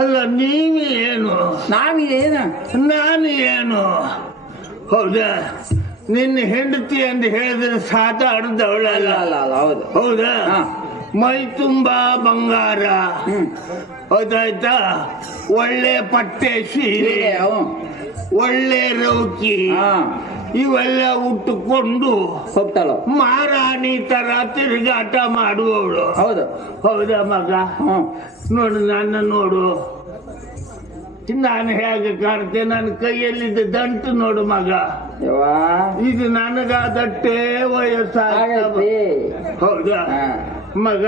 ಅಲ್ಲ, ನೀವೇನು ನಾವೇನ ನಾನು ಏನು? ಹೌದಾ? ನಿನ್ನ ಹೆಂಡತಿ ಅಂತ ಹೇಳಿದ್ರೆ ಸಾಧಾರಣದವಳಲ್ಲ, ಅಲ್ಲ ಅಲ್ಲ, ಹೌದು. ಹೌದಾ? ಹಾ. ಮೈ ತುಂಬಾ ಬಂಗಾರ, ಹ್ಮ್. ಹೌದಾಯ್ತಾ? ಒಳ್ಳೆ ಪಟ್ಟೆ ಸೀರೆ, ಹೀಗೆ, ಹ್ಞೂ. ಒಳ್ಳೆ ರೌಕಿ, ಹಾ. ಇವೆಲ್ಲ ಉಟ್ಟುಕೊಂಡು ಹೋಗ್ತಾಳ. ಮಾರಾಣಿ ತರ ತಿರುಗಾಟ ಮಾಡುವವಳು, ಹೌದು. ಹೌದಾ ಮಗ? ಹ್ಮ್. ನೋಡು, ನನ್ನ ನೋಡು, ನಾನು ಹೇಗೆ ಕಾಣ್ತೆ, ನನ್ನ ಕೈಯಲ್ಲಿದ್ದ ದಂಟು ನೋಡು ಮಗ. ಯವ್ವ, ಇದು ನನಗಾದಟ್ಟೆ ವಯಸ್ಸಾಗ. ಆಗೈತಿ. ಹೌದಾ ಹಾ. ಮಗ?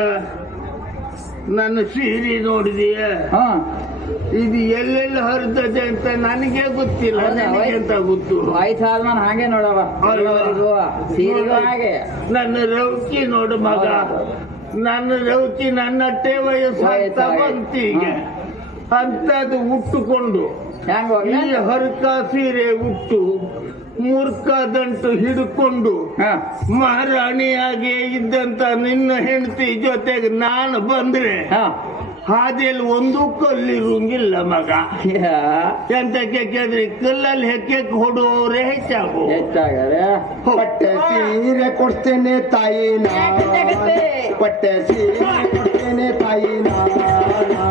ನನ್ನ ಸೀರೆ ನೋಡಿದೀಯ? ಹಾ. ಇದು ಎಲ್ಲೆಲ್ಲಿ ಹರಿದದೆ ಅಂತ ನನಗೆ ಗೊತ್ತಿಲ್ಲ, ಹೌದಾ? ನನಗೆ ಅಂತ ಗೊತ್ತು. ವಯಸ್ಸಾದ್ಮೇಲೆ ಹಾಗೆ ನೋಡವ. ಅಲ್ವಾ? ಸೀರೆಗೂ ಹಾಗೆ. ನನ್ನ ರೌಕಿ ನೋಡು ಮಗ, ನನ್ನ ರೌಕಿ ನನ್ನಟ್ಟೆ ವಯಸ್ಸಾಗ್ತಾ ಬಂತೀಗ. ಅಂತದ್ದು ಉಟ್ಟುಕೊಂಡು ಹೆಂಗ ಈ ಹರಕ ಸೀರೆ ಉಟ್ಟು ಮೂರ್ಖ ದಂಟು ಹಿಡ್ಕೊಂಡು ಮಹಾರಾಣಿಯಾಗಿ ಇದ್ದಂತ ನಿನ್ನ ಹೆಂಡತಿ ಜೊತೆಗೆ ನಾನು ಬಂದ್ರೆ ಹಾದಿಯಲ್ಲಿ ಒಂದು ಕಲ್ಲಿರುವಂಗಿಲ್ಲ ಮಗ. ಎಂತಕ್ಕೆ ಕೇಳಿದ್ರೆ ಕಲ್ಲಲ್ಲಿ ಹೆಕ್ಕಕ್ಕೆ ಹೊಡುವವರೇ ಹೆಚ್ಚಾಗರೆ. ಪಟ್ಟೆ ಸೀರೆ ಕೊಡ್ತೇನೆ ತಾಯಿ ನಾನು, ಪಟ್ಟೆ ಸೀರೆ ಕೊಡ್ತೇನೆ ತಾಯಿ ನಾನು,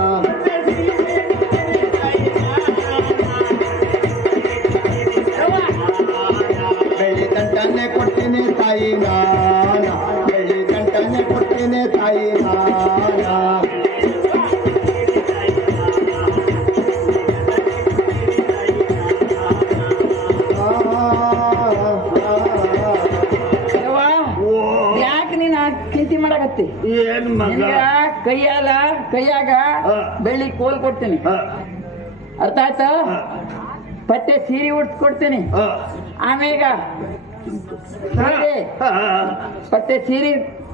ಬೆಳ್ಳಿ ದಂಟನೆ ಕೊಡ್ತೇನೆ ತಾಯಿ ನಾನ, ಬೆಳ್ಳಿ ದಂಟನೆ ಕೊಡ್ತೇನೆ ತಾಯಿ ನಾನ. ಯಾಕೆ ನೀನ್ ಚಿಂತೆ ಮಾಡಕತ್ತಿ? ಏನ್ ಮಗ ಕೈಯಾಗ ಬೆಳ್ಳಿ ಕೋಲ್ ಕೊಡ್ತೀನಿ, ಅರ್ಥ ಆಯ್ತಾ? ಪಟ್ಟೆ ಸೀರೆ ಉಡ್ಸ್ಕೊಡ್ತೀನಿ, ಆಮೇಗ ಪಟ್ಟೆ ಸೀರೆ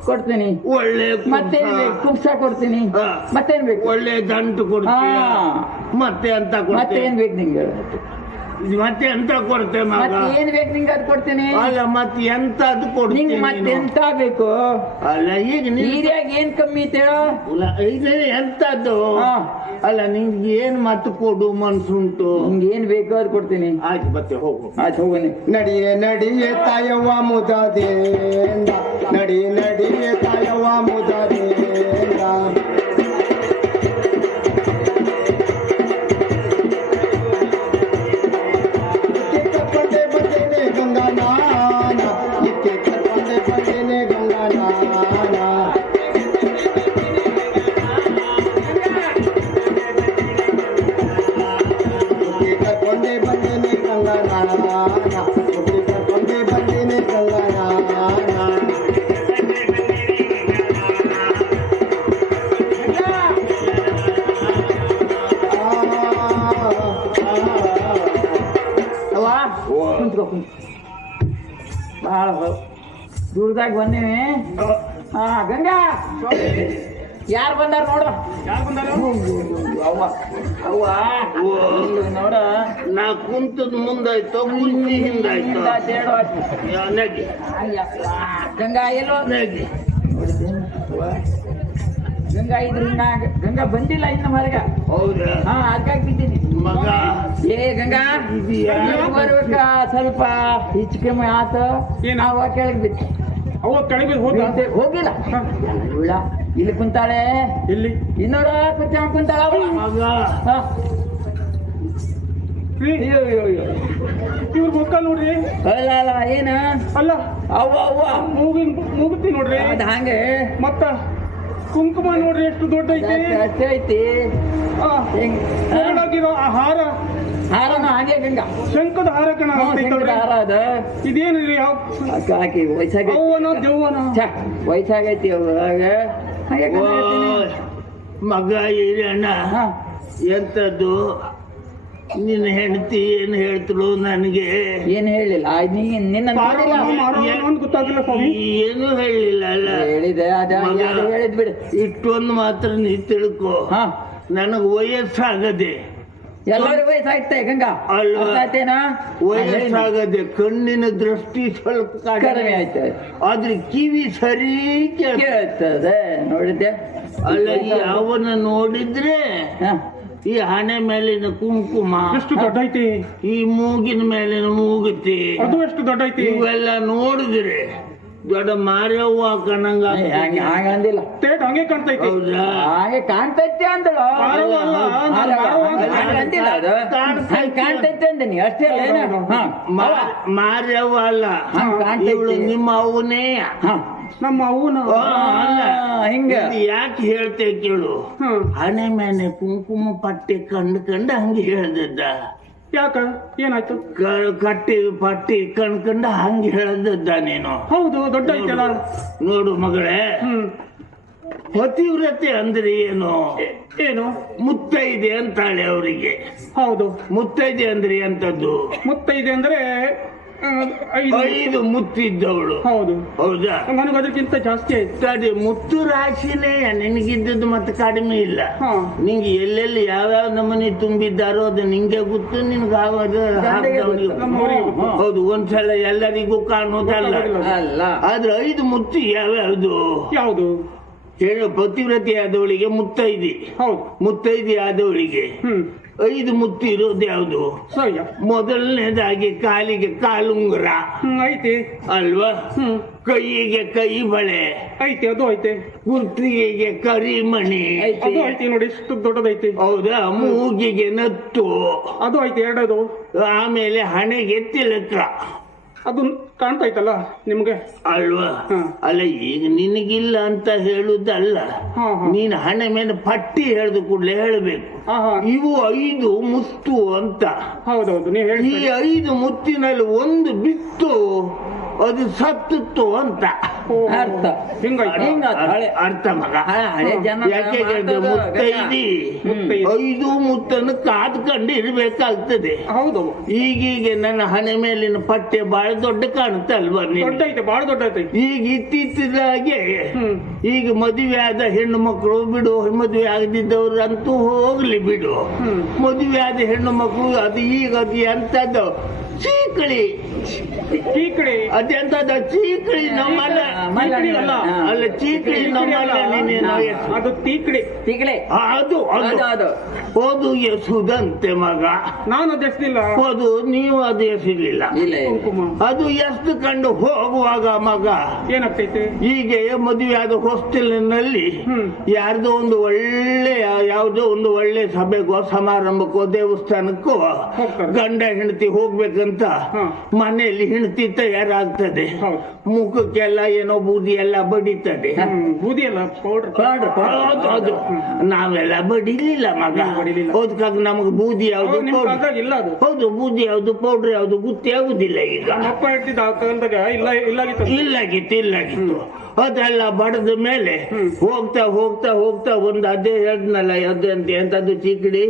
ಕೊಡ್ತೀನಿ, ಒಳ್ಳೆ ಮತ್ತೇನ್ ಬೇಕು? ಕುಪ್ಸ ಕೊಡ್ತೀನಿ, ಮತ್ತೇನ್ ಬೇಕು? ಒಳ್ಳೆ ದಂಟು ಕೊಡ್ತೀಯ, ಮತ್ತೆ ಅಂತ ಮತ್ತೇನ್ ಬೇಕು ನಿಂಗೆ? ಮತ್ತೆ ಎಂತ ಕೊಡ್ತೆ ಮಗ? ಮತ್ತೇನ್ ಬೇಕು ನಿಂಗೆ? ಅದು ಕೊಡ್ತೀನಿ. ಅಲ್ಲ ಮತ್ತೆ ಎಂತ ಅದು ಕೊಡ್ತೀನಿ? ನಿಂಗೆ ಮತ್ತೆಂತ ಬೇಕು? ಅಲ್ಲ ಈಗ ನೀರ್ಯಾಗ ಏನ್ ಕಮ್ಮಿ ಐತೆ ಹೇಳು? ಈಗ ಎಂತದ್ದು? ಅಲ್ಲ ನಿಂಗೆ ಏನ್ ಮತ್ತೆ ಕೊಡು ಮನ್ಸುಂಟು? ನಿಂಗೆ ಏನ್ ಬೇಕು ಅದು ಕೊಡ್ತೀನಿ. ಆಯ್ತು ಮತ್ತೆ ಹೋಗು. ಆಯ್ತು ಹೋಗನಿ. ನಡಿಯೇ ನಡಿಯೇ ತಾಯವ್ವ ಮುದದೇಂದ, ನಡಿಯೇ ನಡಿಯೇ ತಾಯವ್ವ ಮುದದೇಂದ. ಕರ್ಕೊಂಡೆ ಬಂದೇನೆ ಗಂಗಾ ನಾನ, ಇಕ್ಕೆ ಕರ್ಕೊಂಡೆ ಬಂದೇನೆ ಗಂಗಾ ನಾನ. ಕರ್ಕೊಂಡೆ ಬಂದೇನೆ ಗಂಗಾ ನಾನ, ಕರ್ಕೊಂಡೆ ಬಂದೇನೆ ಗಂಗಾ ನಾನ. ಬಹಳ ದೂರದಾಗ ಬಂದೀವಿ. ಗಂಗಾ ಯಾರು ಬಂದಾರ ನೋಡು. ಅವ್ವ ಅವ್ವ ನೋಡ, ನಾ ಕುಂತದ್ ಮುಂದಾಯ್ತು, ಕುಂತಿ ಹಿಂದಾಯ್ತು. ನಗಿ ಗಂಗಾ ಎಲ್ಲೋ ನಗಿ. ಗಂಗಾ ಇದ್ರಿಂದ ಗಂಗಾ ಬಂದಿಲ್ಲ ಇನ್ನು ಹೊರಗ. ಹೌದಾ? ಅದಕ್ಕಾಗಿ ಬಿದ್ದೀನಿ ಮಗ. ಏ ಗಂಗಾ ಬರ್ಬೇಕ, ಸ್ವಲ್ಪ ಹೆಚ್ಚು ಕಮ್ಮಿ ಆತ. ಅವ ಕೆಳಗೆ ಬಿತ್ತು. ಅವ ಕೆಳಗೆ ಹೋಗಿಲ್ಲ. ಇವಳ ಇಲ್ಲಿ ಕುಂತಾಳೆ, ಇಲ್ಲಿ ಇನ್ನೋಡ ಕುಂತಾಳ ಮಗ ಇವ್ರ ಮುಖ ನೋಡ್ರಿ. ಅಲ್ಲ ಅಲ್ಲ ಏನ ಅಲ್ಲ ಅವ್ವ ಅವ್ವ ಮೂಗುತಿ ನೋಡ್ರಿ. ಅದ ಹಂಗೆ ಮತ್ತ ಕುಂಕುಮ ನೋಡ್ರಿ ಎಷ್ಟು ದೊಡ್ಡ ಐತಿ. ಅಷ್ಟೇ ಐತಿ. ಒಳಗಿರೋ ಆ ಹಾರ, ಹಾರನ ಹಾಗೆ ಗಂಗಾ ಶಂಕದ ಹಾರ ಕಣ. ಹಾರ ಅದ. ಇದೇನ್ರಿ ಯಾವ ಹಾಕಿ ವಯಸ್ಸಾಗ ಅವ್ವನ ದೆವ್ವನ? ವಯಸ್ಸಾಗೈತಿ ಅವಾಗ ಹಾಗೆ ಮಗ ಹಿರಣ್ಣ, ಎಂತದ್ದು ನಿನ್ನ ಹೆಂಡತಿ ಏನ್ ಹೇಳ್ತಳು ನನಗೆ? ಏನ್ ಹೇಳಿಲ್ಲ. ನಿನ್ನ ಗೊತ್ತಾಗಿಲ್ಲ ಸ್ವಾಮಿ. ಏನು ಹೇಳಿಲ್ಲ. ಅಲ್ಲ ಹೇಳಿದೆ, ಅದ ಹೇಳಿದ್ ಬಿಡು. ಇಷ್ಟೊಂದು ಮಾತ್ರ ನೀ ತಿಳ್ಕೊ, ನನಗ್ ವಯಸ್ಸಾಗದೆ. ಎಲ್ಲರೂ ವಯಸ್ಸಾಗ್ತೇ ಗಂಗಾ, ಅಲ್ವಾತೇನಾ? ವಯಸ್ಸಾಗದೆ, ಕಣ್ಣಿನ ದೃಷ್ಟಿ ಸ್ವಲ್ಪ ಕಡಿಮೆ ಆಯ್ತು, ಆದ್ರೆ ಕಿವಿ ಸರಿ ಕೇಳ್ತದೆ. ನೋಡಿದ್ದೆ ಅಲ್ಲ, ಅವನ ನೋಡಿದ್ರೆ ಈ ಹಣೆ ಮೇಲಿನ ಕುಂಕುಮ ಎಷ್ಟು ದೊಡ್ಡ ಐತಿ, ಈ ಮೂಗಿನ ಮೇಲಿನ ಮೂಗುತಿ ಅದು ಎಷ್ಟು ದೊಡ್ಡ ಐತಿ, ಇವೆಲ್ಲ ನೋಡಿದ್ರೆ ದೊಡ್ಡ ಮಾರ್ಯವ್ವ ಕಣಂಗ ಹಂಗಂದಿಲ್ಲ. ಹಂಗೆ ಕಾಣ್ತೈತಿ. ಹೌದಾ? ಹಾಗೆ ಕಾಣ್ತೈತೆ ಅಂದಳು. ಅಂದಿಲ್ಲ, ಅದು ಕಾಣ್ತೈತೆ ಅಂದ ನೀ ಅಷ್ಟೇ ಅಲ್ಲ. ಮಾರ್ಯವ್ವ ಅಲ್ಲ, ನಿಮ್ಮ ಅವನೇ. ನಮ್ಮ ಅವನ ಅಲ್ಲ, ಹಿಂಗ ಯಾಕೆ ಹೇಳ್ತೇ ಕೇಳು. ಹಣೆ ಮೇಲೆ ಕುಂಕುಮ ಪಟ್ಟಿ ಕಂಡು ಹಂಗೆ ಹೇಳ್ದದ್ದ. ಯಾಕ ಏನಾಯ್ತು? ಕಟ್ಟಿ ಪಟ್ಟಿ ಕಂಡು ಹಂಗೆ ಹೇಳ್ದದ್ದ ನೀನು. ಹೌದು, ದೊಡ್ಡ ಐತಲ್ಲ. ನೋಡು ಮಗಳೇ, ಪತಿವ್ರತೆ ಅಂದ್ರೆ ಏನು? ಏನು? ಮುತ್ತೈದೆ ಅಂತಾಳೆ ಅವರಿಗೆ. ಹೌದು, ಮುತ್ತೈದೆ ಅಂದ್ರೆ ಎಂತದ್ದು? ಮುತ್ತೈದೆ ಅಂದ್ರೆ 5 ಮುತ್ತಿದ್ದವಳು. ಹೌದು. ಹೌದಾ? ನನಗೆ ಅದಕ್ಕಿಂತ ಜಾಸ್ತಿ ಆಯ್ತು. ಅದೇ ಮುತ್ತು ರಾಶಿನೇ ನಿನಗಿದ್ದದ್ದು ಮತ್ತೆ ಕಡಿಮೆ ಇಲ್ಲ. ನಿಂಗೆ ಎಲ್ಲೆಲ್ಲಿ ಯಾವ್ಯಾವ ನಮೂನಿ ತುಂಬಿದ್ದಾರೋ ಅದು ನಿಂಗೆ ಗೊತ್ತು, ನಿನ್ಗೆ ಹೌದು. ಒಂದ್ಸಲ ಎಲ್ಲರಿಗೂ ಕಾಣೋದಲ್ಲ ಅಲ್ಲ. ಆದ್ರೆ 5 ಮುತ್ತು ಯಾವ್ಯಾವ್ದು? ಯಾವುದು ಹೇಳು. ಪತಿವ್ರತೆ ಆದವಳಿಗೆ ಮುತ್ತೈದೆ. ಹೌದು. ಮುತ್ತೈದೆ ಆದವಳಿಗೆ 5 ಮುತ್ತು ಇರೋದು ಯಾವುದು? ಮೊದಲನೇದಾಗಿ ಕಾಲಿಗೆ ಕಾಲುಂಗುರ ಐತಿ ಅಲ್ವಾ? ಕೈಯಿಗೆ ಕೈ ಬಳೆ ಐತಿ, ಅದು ಐತೆ. ಕುರ್ತಿಗೆ ಕರಿಮಣಿ ಅದು ಐತಿ ನೋಡಿ, ಎಷ್ಟು ದೊಡ್ಡದೈತಿ. ಹೌದಾ? ಮೂಗಿಗೆ ನತ್ತು ಅದು ಐತಿ, ಎರಡದು. ಆಮೇಲೆ ಹಣೆಗೆ ತಿಲಕ ಅದು ಕಾಣ್ತೈತಲ್ಲ ನಿಮ್ಗೆ ಅಲ್ವಾ? ಅಲ್ಲ, ಈಗ ನಿನಗಿಲ್ಲ ಅಂತ ಹೇಳುದಲ್ಲ, ನೀನು ಹಣೆ ಮೇಲೆ ಪಟ್ಟಿ ಹೇಳ್ದು ಕೂಡಲೇ ಹೇಳಬೇಕು. ಇವು 5 ಮುತ್ತು ಅಂತ. ಹೌದೌದು, ನೀವು ಹೇಳಿ. ಈ 5 ಮುತ್ತಿನಲ್ಲಿ ಒಂದು ಬಿತ್ತು ಅದು ಸತ್ತಿತ್ತು ಅಂತ ಅರ್ಥ ಹಿಂಗಾಯ್ತು. ಹಳೆ ಅರ್ಥ ಮಗ. ಹಳೆ ಜನ ಯಾಕೆ ಹೇಳಿದ್ರೆ ಮುತ್ತೈದಿ 5 ಮುತ್ತನ್ನು ಕಾದ್ಕೊಂಡು ಇರ್ಬೇಕಾಗ್ತದೆ. ಹೌದು, ಈಗೀಗ ನನ್ನ ಹಣೆ ಮೇಲಿನ ಪಟ್ಟೆ ಬಹಳ ದೊಡ್ಡ ಕಾಣುತ್ತಲ್ವ ದೊಡ್ಡ ಐತೆ, ಬಹಳ ದೊಡ್ಡ ಐತೆ. ಈಗ ಇತ್ತೀಚಿದಾಗೆ ಈಗ ಮದುವೆ ಆದ ಹೆಣ್ಣು ಮಕ್ಕಳು ಬಿಡು, ಮದುವೆ ಆಗದಿದ್ದವ್ರು ಅಂತೂ ಹೋಗ್ಲಿ ಬಿಡು, ಮದುವೆ ಆದ ಹೆಣ್ಣು ಮಕ್ಕಳು ಅದು ಈಗ ಅದು ಎಂತದ್ದು ಚೀಕಳಿ ಅದೆಂತದ ಚೀಕಳಿ ನಮ್ಮಲ್ಲ ಅಲ್ಲ ಚೀಕಳಿ ನಮ್ಮಲ್ಲ ಅದು ತೀಕಡಿ ಅದು ಅದು ಎಸುದಂತೆ ಮಗ. ನಾನು ಅದು ಎಷ್ಟಿಲ್ಲ, ಅದು ನೀವು ಅದು ಎಸಿಲಿಲ್ಲ. ಅದು ಎಷ್ಟು ಕಂಡು ಹೋಗುವಾಗ ಮಗ ಏನಾಗ್ತೈತೆ, ಹೀಗೆ ಮದುವೆ ಆದ ಹಾಸ್ಟೆಲ್ನಲ್ಲಿ ಯಾರ್ದೋ ಒಂದು ಒಳ್ಳೆ ಯಾವುದೋ ಒಂದು ಒಳ್ಳೆ ಸಭೆಗೋ ಸಮಾರಂಭಕ್ಕೋ ದೇವಸ್ಥಾನಕ್ಕೋ ಗಂಡ ಹೆಂಡತಿ ಹೋಗ್ಬೇಕಂತ ಮನೆಯಲ್ಲಿ ಹೆಂಡತಿ ತಯಾರಾಗ್ತದೆ. ಮುಖಕ್ಕೆಲ್ಲ ಏನೋ ಬೂದಿ ಎಲ್ಲ ಬಡಿತದೆ. ಬೂದಿ ಎಲ್ಲ ಪೌಡರ್ ಅದು ನಾವೆಲ್ಲ ಬಡಿಲಿಲ್ಲ ಮಗ. ಅದಕ್ಕಾಗಿ ನಮಗೆ ಬೂದಿ ಯಾವ್ದು ಇಲ್ಲ, ಅದು ಹೌದು ಬೂದಿ ಯಾವ್ದು ಪೌಡರ್ ಯಾವ್ದು ಗೊತ್ತೇ ಆಗುದಿಲ್ಲ. ಈಗ ಅಪ್ಪ ಹೇಳ್ತಿದ್ದ ಆ ಕಾಲದಾಗ ಇಲ್ಲಾಗಿತ್ತು. ಅದೆಲ್ಲ ಬಡದ ಮೇಲೆ ಹೋಗ್ತಾ ಹೋಗ್ತಾ ಹೋಗ್ತಾ ಒಂದು ಅದೇ ಹೇಳ್ನಲ್ಲ ಎಂತದ್ದು ಚೀಕಡಿ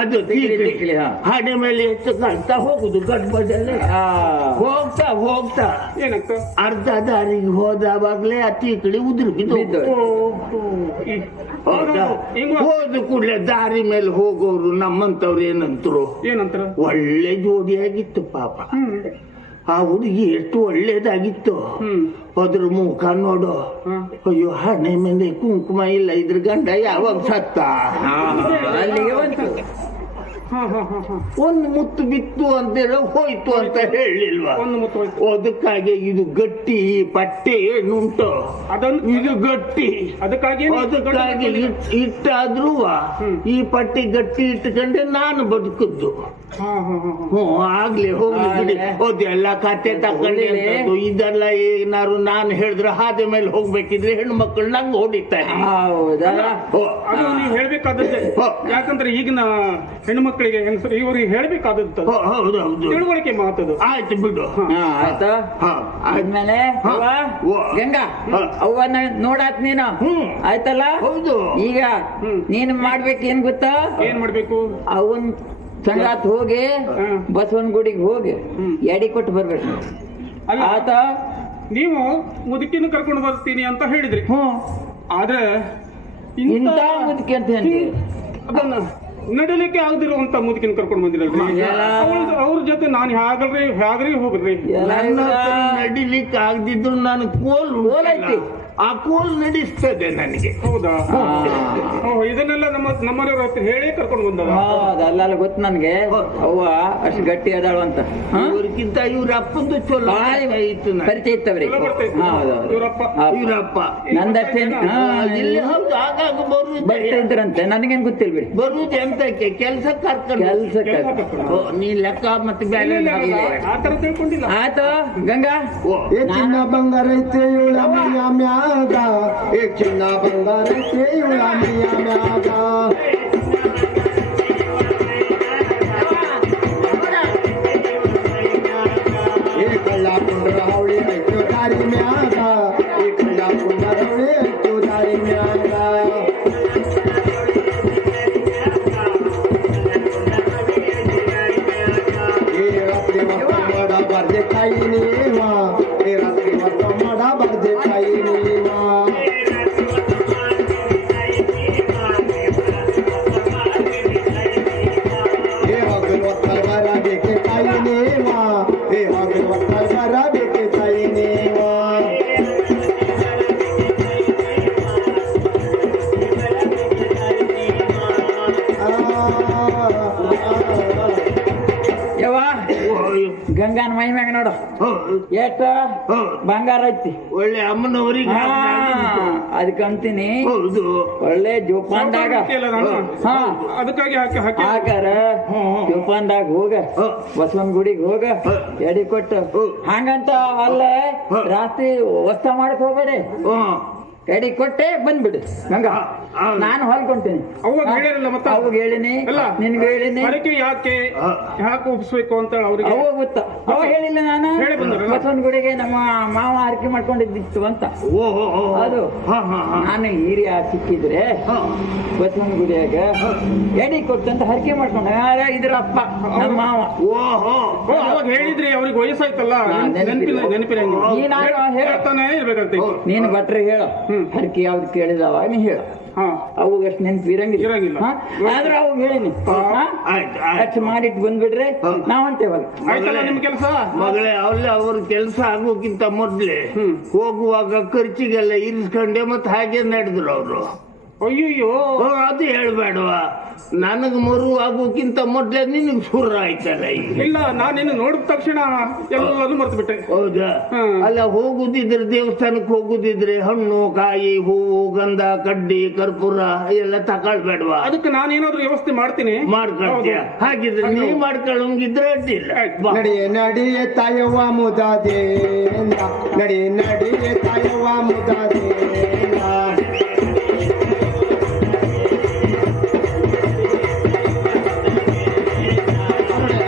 ಅದು ಚೀಕಡಿ ಹಣೆ ಮೇಲೆ ಎಷ್ಟು ಕಾಣ್ತಾ ಹೋಗುದು ಗಡ್ಬಡ್ಡಲ್ಲಿ ಹೋಗ್ತಾ ಹೋಗ್ತಾ ಏನಾಗ್ತ ಅರ್ಧ ದಾರಿಗೆ ಹೋದವಾಗ್ಲೇ ಆ ಚೀಕಡಿ ಉದುರು ಬಿದ್ದು ಹೋದ ಕೂಡಲೇ ದಾರಿ ಮೇಲೆ ಹೋಗೋರು ನಮ್ಮಂತವ್ರು ಏನಂತಾರೆ ಒಳ್ಳೆ ಜೋಡಿಯಾಗಿತ್ತು ಪಾಪ. ಆ ಹುಡುಗಿ ಎಷ್ಟು ಒಳ್ಳೇದಾಗಿತ್ತು. ಅದ್ರ ಮುಖ ನೋಡು, ಅಯ್ಯೋ ಹಣೆ ಮೇಲೆ ಕುಂಕುಮ ಇಲ್ಲ, ಇದ್ರ ಗಂಡ ಯಾವಾಗ ಸತ್ತ. ಅಲ್ಲಿಗೆ ಬಂತು. ಒಂದು ಮುತ್ತು ಬಿತ್ತು ಅಂತೇಳಿ ಹೋಯ್ತು ಅಂತ ಹೇಳಿಲ್ವಾ. ಅದಕ್ಕಾಗಿ ಇದು ಗಟ್ಟಿ ಪಟ್ಟೆ ಏನುಂಟು ಇದು ಗಟ್ಟಿ. ಅದಕ್ಕಾಗಿ ಇಟ್ಟಾದ್ರೂ ಈ ಪಟ್ಟಿ ಗಟ್ಟಿ ಇಟ್ಕೊಂಡೆ ನಾನು ಬದುಕದ್ದು. ಆಗ್ಲಿ ಹೋಗ್ಲಿ ಬಿಡಿ. ಅದೆಲ್ಲ ಕತೆ ತಕೊಂಡೆ ಇದೆಲ್ಲ ಏನಾರು ನಾನು ಹೇಳಿದ್ರೆ ಹಾದಿ ಮೇಲೆ ಹೋಗ್ಬೇಕಿದ್ರೆ ಹೆಣ್ಣು ಮಕ್ಕಳು ನಂಗೆ ಹೊಡಿತಾರೆ. ಹೇಳ್ಬೇಕಾದದ್ದೇ, ಯಾಕಂದ್ರೆ ಈಗಿನ ಹೆಣ್ಣು ಮಕ್ಕಳಿಗೆ ಇವ್ರಿಗೆ ಹೇಳ್ಬೇಕಾದದ್ದು ತಿಳುವಳಿಕೆ ಮಾತದು. ಆಯ್ತು ಬಿಡು. ಆಯ್ತಾ ಆದ್ಮೇಲೆ ಗಂಗಾ ಅವನ್ನ ನೋಡಾತ್ ನೀನು ಆಯ್ತಲ್ಲ. ಹೌದು. ಈಗ ನೀನ್ ಮಾಡ್ಬೇಕು ಏನ್ ಗೊತ್ತಾ, ಏನ್ ಮಾಡ್ಬೇಕು, ಅವನ್ ಸಂಗಾತ್ ಹೋಗಿ ಬಸವನ ಗುಡಿಗೆ ಹೋಗಿ ಎಡಿ ಕೊಟ್ಟು ಬರ್ಬೇಕು. ಆತ ನೀವು ಮುದುಕಿನ ಕರ್ಕೊಂಡು ಬರ್ತೀನಿ ಅಂತ ಹೇಳಿದ್ರಿ. ಆದ್ರೆ ಇಂತ ಮುದುಕಿ ಅಂತ ಹೇಳಿ ಅದನ್ನ ನಡಿಲಿಕ್ಕೆ ಆಗದಿರುವಂತ ಮುದುಕಿನ ಕರ್ಕೊಂಡು ಬಂದಿರಲ್ರಿ. ಅವ್ರ ಜೊತೆ ನಾನು ಹೇಗ್ರಿ ಹೋಗ್ರಿ. ನಡಿಲಿಕ್ಕೆ ಆಗದಿದ್ರು ನಾನು ಕೋಲ್ ಐತಿ, ಆ ಕೋಲ್ ನಡೆಸ್ತದೆ ನನಗೆ. ಹೌದಾ, ಇದನ್ನೆಲ್ಲ ನಮ್ಮನೆಯವ್ರ ಹತ್ರ ಹೇಳಿ ಕರ್ಕೊಂಡು ಬಂದ. ಅದಲ್ಲ ಗೊತ್ತು ನನ್ಗೆ, ಅವ್ವ ಅಷ್ಟು ಗಟ್ಟಿ ಅದಾಳು ಅಂತ. ಇವ್ರಕ್ಕಿಂತ ಇವ್ರ ಅಪ್ಪಂದು ಚಲೋ ಪರಿಚಯ ಇತ್ತವ್ರಿ. ಇವರಪ್ಪ ನಂದಷ್ಟೇ ಹೌದು. ಆಗಾಗ ಬರ್ತಾ ಇದ್ರಂತೆ, ನನಗೇನ್ ಗೊತ್ತಿಲ್ಲ ಬಿಡಿ. ಬರುದು ಎಂತಕ್ಕೆ ಕೆಲ್ಸ ಕೆಲ್ಸಕ್ಕೆ ನೀ ಲೆಕ್ಕ ಮತ್ತೆ ಬೇರೆ ಆತರ ತಿಳ್ಕೊಂಡಿಲ್ಲ. ಆಯ್ತು ಗಂಗಾ, ಚಿನ್ನ ಬಂಗಾರ ಐತೆ ಇವಳ ಮ್ಯಾಗ, ಚಿನ್ನ ಬಂಗಾರ ಐತೆ ಇವಳ ಮ್ಯಾಗ. ಕಳ್ಳ ಕುಂಡ್ರ ಅವಳಿ ಐತು ದಾರಿ ಮ್ಯಾಗ, ಕಳ್ಳ ಕುಂಡ್ರ ಅವಳಿ ಐತು ದಾರಿ ಮ್ಯಾಗ. ರಾತ್ರಿ ಮಕ್ಕ ಮಾಡ ಬರ್ದೆ ಕಾಯಿ ನೀವ, ರಾತ್ರಿ ಮಕ್ಕ ಮಾಡ ಬರ್ದೆ ಕಾಯಿ ನೀವ. ಹಗಲು ಹೊತ್ತಲ್ ಬರ ಬೇಕೆ ತಾಯಿ ನೀವ, ಹಗಲು ಹೊತ್ತಲ್ ಬರ ಬೇಕೆ ತಾಯಿ ನೀವ. ಗಂಗಾನ ಮೈ ಮ್ಯಾಗ ನೋಡು ಎಷ್ಟ ಬಂಗಾರ ಐತಿ. ಒಳ್ಳೆ ಅಮ್ಮನವರಿಗೆ ಅದಕ್ಕಂತೀನಿ ಹೌದು. ಒಳ್ಳೆ ಜೋಪಾನ್ದಾಗ ಅದಕ್ಕಾಗಿ ಹಾಕಾರ ಜೋಪಾನ್ದಾಗ ಹೋಗ ಬಸವನ್ ಗುಡಿಗೆ ಹೋಗ ಎಡಿ ಕೊಟ್ಟು ಹಂಗಂತ ಅಲ್ಲೇ ರಾತ್ರಿ ವಸ್ತ ಮಾಡಕ್ ಹೋಗ್ಬೇಡಿ. ಎಡಿ ಕೊಟ್ಟೆ ಬಂದ್ಬಿಡು ಗಂಗಾ ಹಾ. ನಾನು ಹೊಲ್ಕೊಂತೀನಿ ಅವಾಗ ಹೇಳಿರಲ್ಲ ಮತ್ತೆ ಅವಾಗ ಹೇಳಿನಿ ಅಲ್ಲ ನಿನ್ಗೆ ಹೇಳಿನಿ ಹರಕೆ ಯಾಕೆ ಒಪ್ಪಿಸ್ಬೇಕು ಅಂತ ಅವ್ರಿಗೆ ಅವ ಗೊತ್ತ ಅವ ಹೇಳಿಲ್ಲ ನಾನು ಹೇಳಿ ಬಂದ್ರಲ್ಲ? ಬಸವನ ಗುಡಿಗೆ ನಮ್ಮ ಮಾವ ಹರಕೆ ಮಾಡ್ಕೊಂಡಿದ್ದಿತ್ತು ಅಂತ ಓಹೋ ಅದು ಹಾ ಹಾ ಹಾ ನಾನು ಹಿರಿಯ ಸಿಕ್ಕಿದ್ರೆ ಹಾ. ಬಸವನ ಗುಡಿಯಾಗ ಎಡಿ ಕೊಟ್ಟು ಅಂತ ಹರಕೆ ಮಾಡ್ಕೊಂಡ ಇದ್ರ ಅಪ್ಪ ನಮ್ಮ ಮಾವ ಓಹೋ ಅವಾಗ ಹೇಳಿದ್ರಿ ಅವ್ರಿಗೆ ವಯಸ್ಸಾಯ್ತಲ್ಲ ಹಾ, ನೆನಪಿಲ್ಲ ನೆನಪಿಲ್ಲ. ಹೇಳ್ತಾನೆ ಇರ್ಬೇಕಂತ ನೀನು ಭಟ್ರೆ ಹೇಳ ಹರಕೆ ಯಾವ್ದು ಕೇಳಿದವ ನೀ ಹೇಳ ಹಾ ಅವಾಗ ಅಷ್ಟು ನೆನಪು ಇರಂಗಿಲ್ಲ. ಇರಂಗಿಲ್ಲ ಹಾ? ಆದ್ರೆ ಅವಾಗ ಹೇಳಿನಿ ಆಯ್ತು ಅಷ್ಟು ಮಾಡಿಟ್ಟು ಬಂದ್ಬಿಟ್ರೆ ನಾವಂತೇವಲ್ಲ ಆಯ್ತಲ್ಲ ನಿಮ್ ಕೆಲಸ ಮಗಳೇ ಅವ್ರ ಕೆಲಸ ಆಗೋಕ್ಕಿಂತ ಮೊದ್ಲೇ ಹೋಗುವಾಗ ಖರ್ಚಿಗೆಲ್ಲ ಇರಿಸ್ಕೊಂಡೆ ಮತ್ತೆ ಹಾಗೆ ನಡೆದ್ರು ಅವರು ಅಯ್ಯಯ್ಯೋ ಅದು ಹೇಳ್ಬೇಡವಾ ನನಗ್ ಮರು ಆಗೋಕ್ಕಿಂತ ಮೊದ್ಲೇ ನಿನಗ್ ಸುರ ಆಯ್ತಲ್ಲ ಈಗ ಇಲ್ಲ ನಾನೇನು ನೋಡಿದ ತಕ್ಷಣ ಎಲ್ಲರೂ ಮರ್ತು ಬಿಟ್ಟೆ ಹೌದಾ ಅಲ್ಲ ಹೋಗುದಿದ್ರೆ ದೇವಸ್ಥಾನಕ್ಕೆ ಹೋಗುದಿದ್ರೆ ಹಣ್ಣು ಕಾಯಿ ಹೂವು ಗಂಧ ಕಡ್ಡಿ ಕರ್ಪೂರ ಎಲ್ಲ ತಕೊಳ್ಬೇಡವಾ ಅದಕ್ಕೆ ನಾನೇನಾದ್ರೂ ವ್ಯವಸ್ಥೆ ಮಾಡ್ತೀನಿ ಮಾಡ್ಕೊಳ್ತೀಯ ಹಾಗಿದ್ರೆ ನೀ ಮಾಡ್ಕೊಳ್ಳಂಗಿದ್ರೆ ಅಡ್ಡಿಲ್ಲ ಬಾ. ನಡಿಯೇ ನಡಿಯೇ ತಾಯವ್ವ ಮುದಾದೇಂದ ನಡಿ ನಡಿಯೇ ತಾಯವ್ವ ಮುದಾದೇಂದ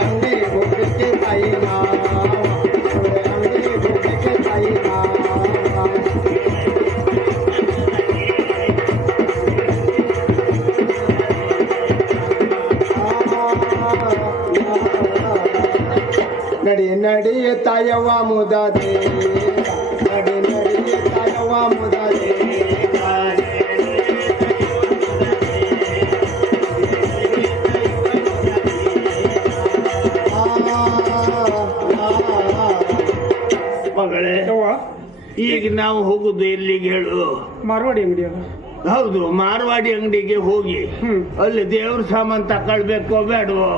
ಅಂಗಡಿ ಹೋಗ್ಲಿಕ್ಕೆ ತಾಯಿ ನಾವ ಅಂಗಡಿ ಹೋಗ್ಲಿಕ್ಕೆ ತಾಯಿ ನಾವ ನಡಿ ನಡಿಯೇ ತಾಯವ್ವ ಮುದಾದೆ ನಡಿ ನಡಿಯೇ ತಾಯವ್ವ ಮುದಾದೆ ಮಗಳೇ ಯವ್ವ, ಈಗ ನಾವು ಹೋಗುದು ಎಲ್ಲಿಗೆ ಹೇಳು ಮಾರ್ವಾಡಿ ಅಂಗಡಿಯಲ್ಲ ಹೌದು ಮಾರ್ವಾಡಿ ಅಂಗಡಿಗೆ ಹೋಗಿ ಅಲ್ಲಿ ದೇವ್ರ ಸಾಮಾನ್ ತಕೊಳ್ಬೇಕೋ ಬೇಡವೋ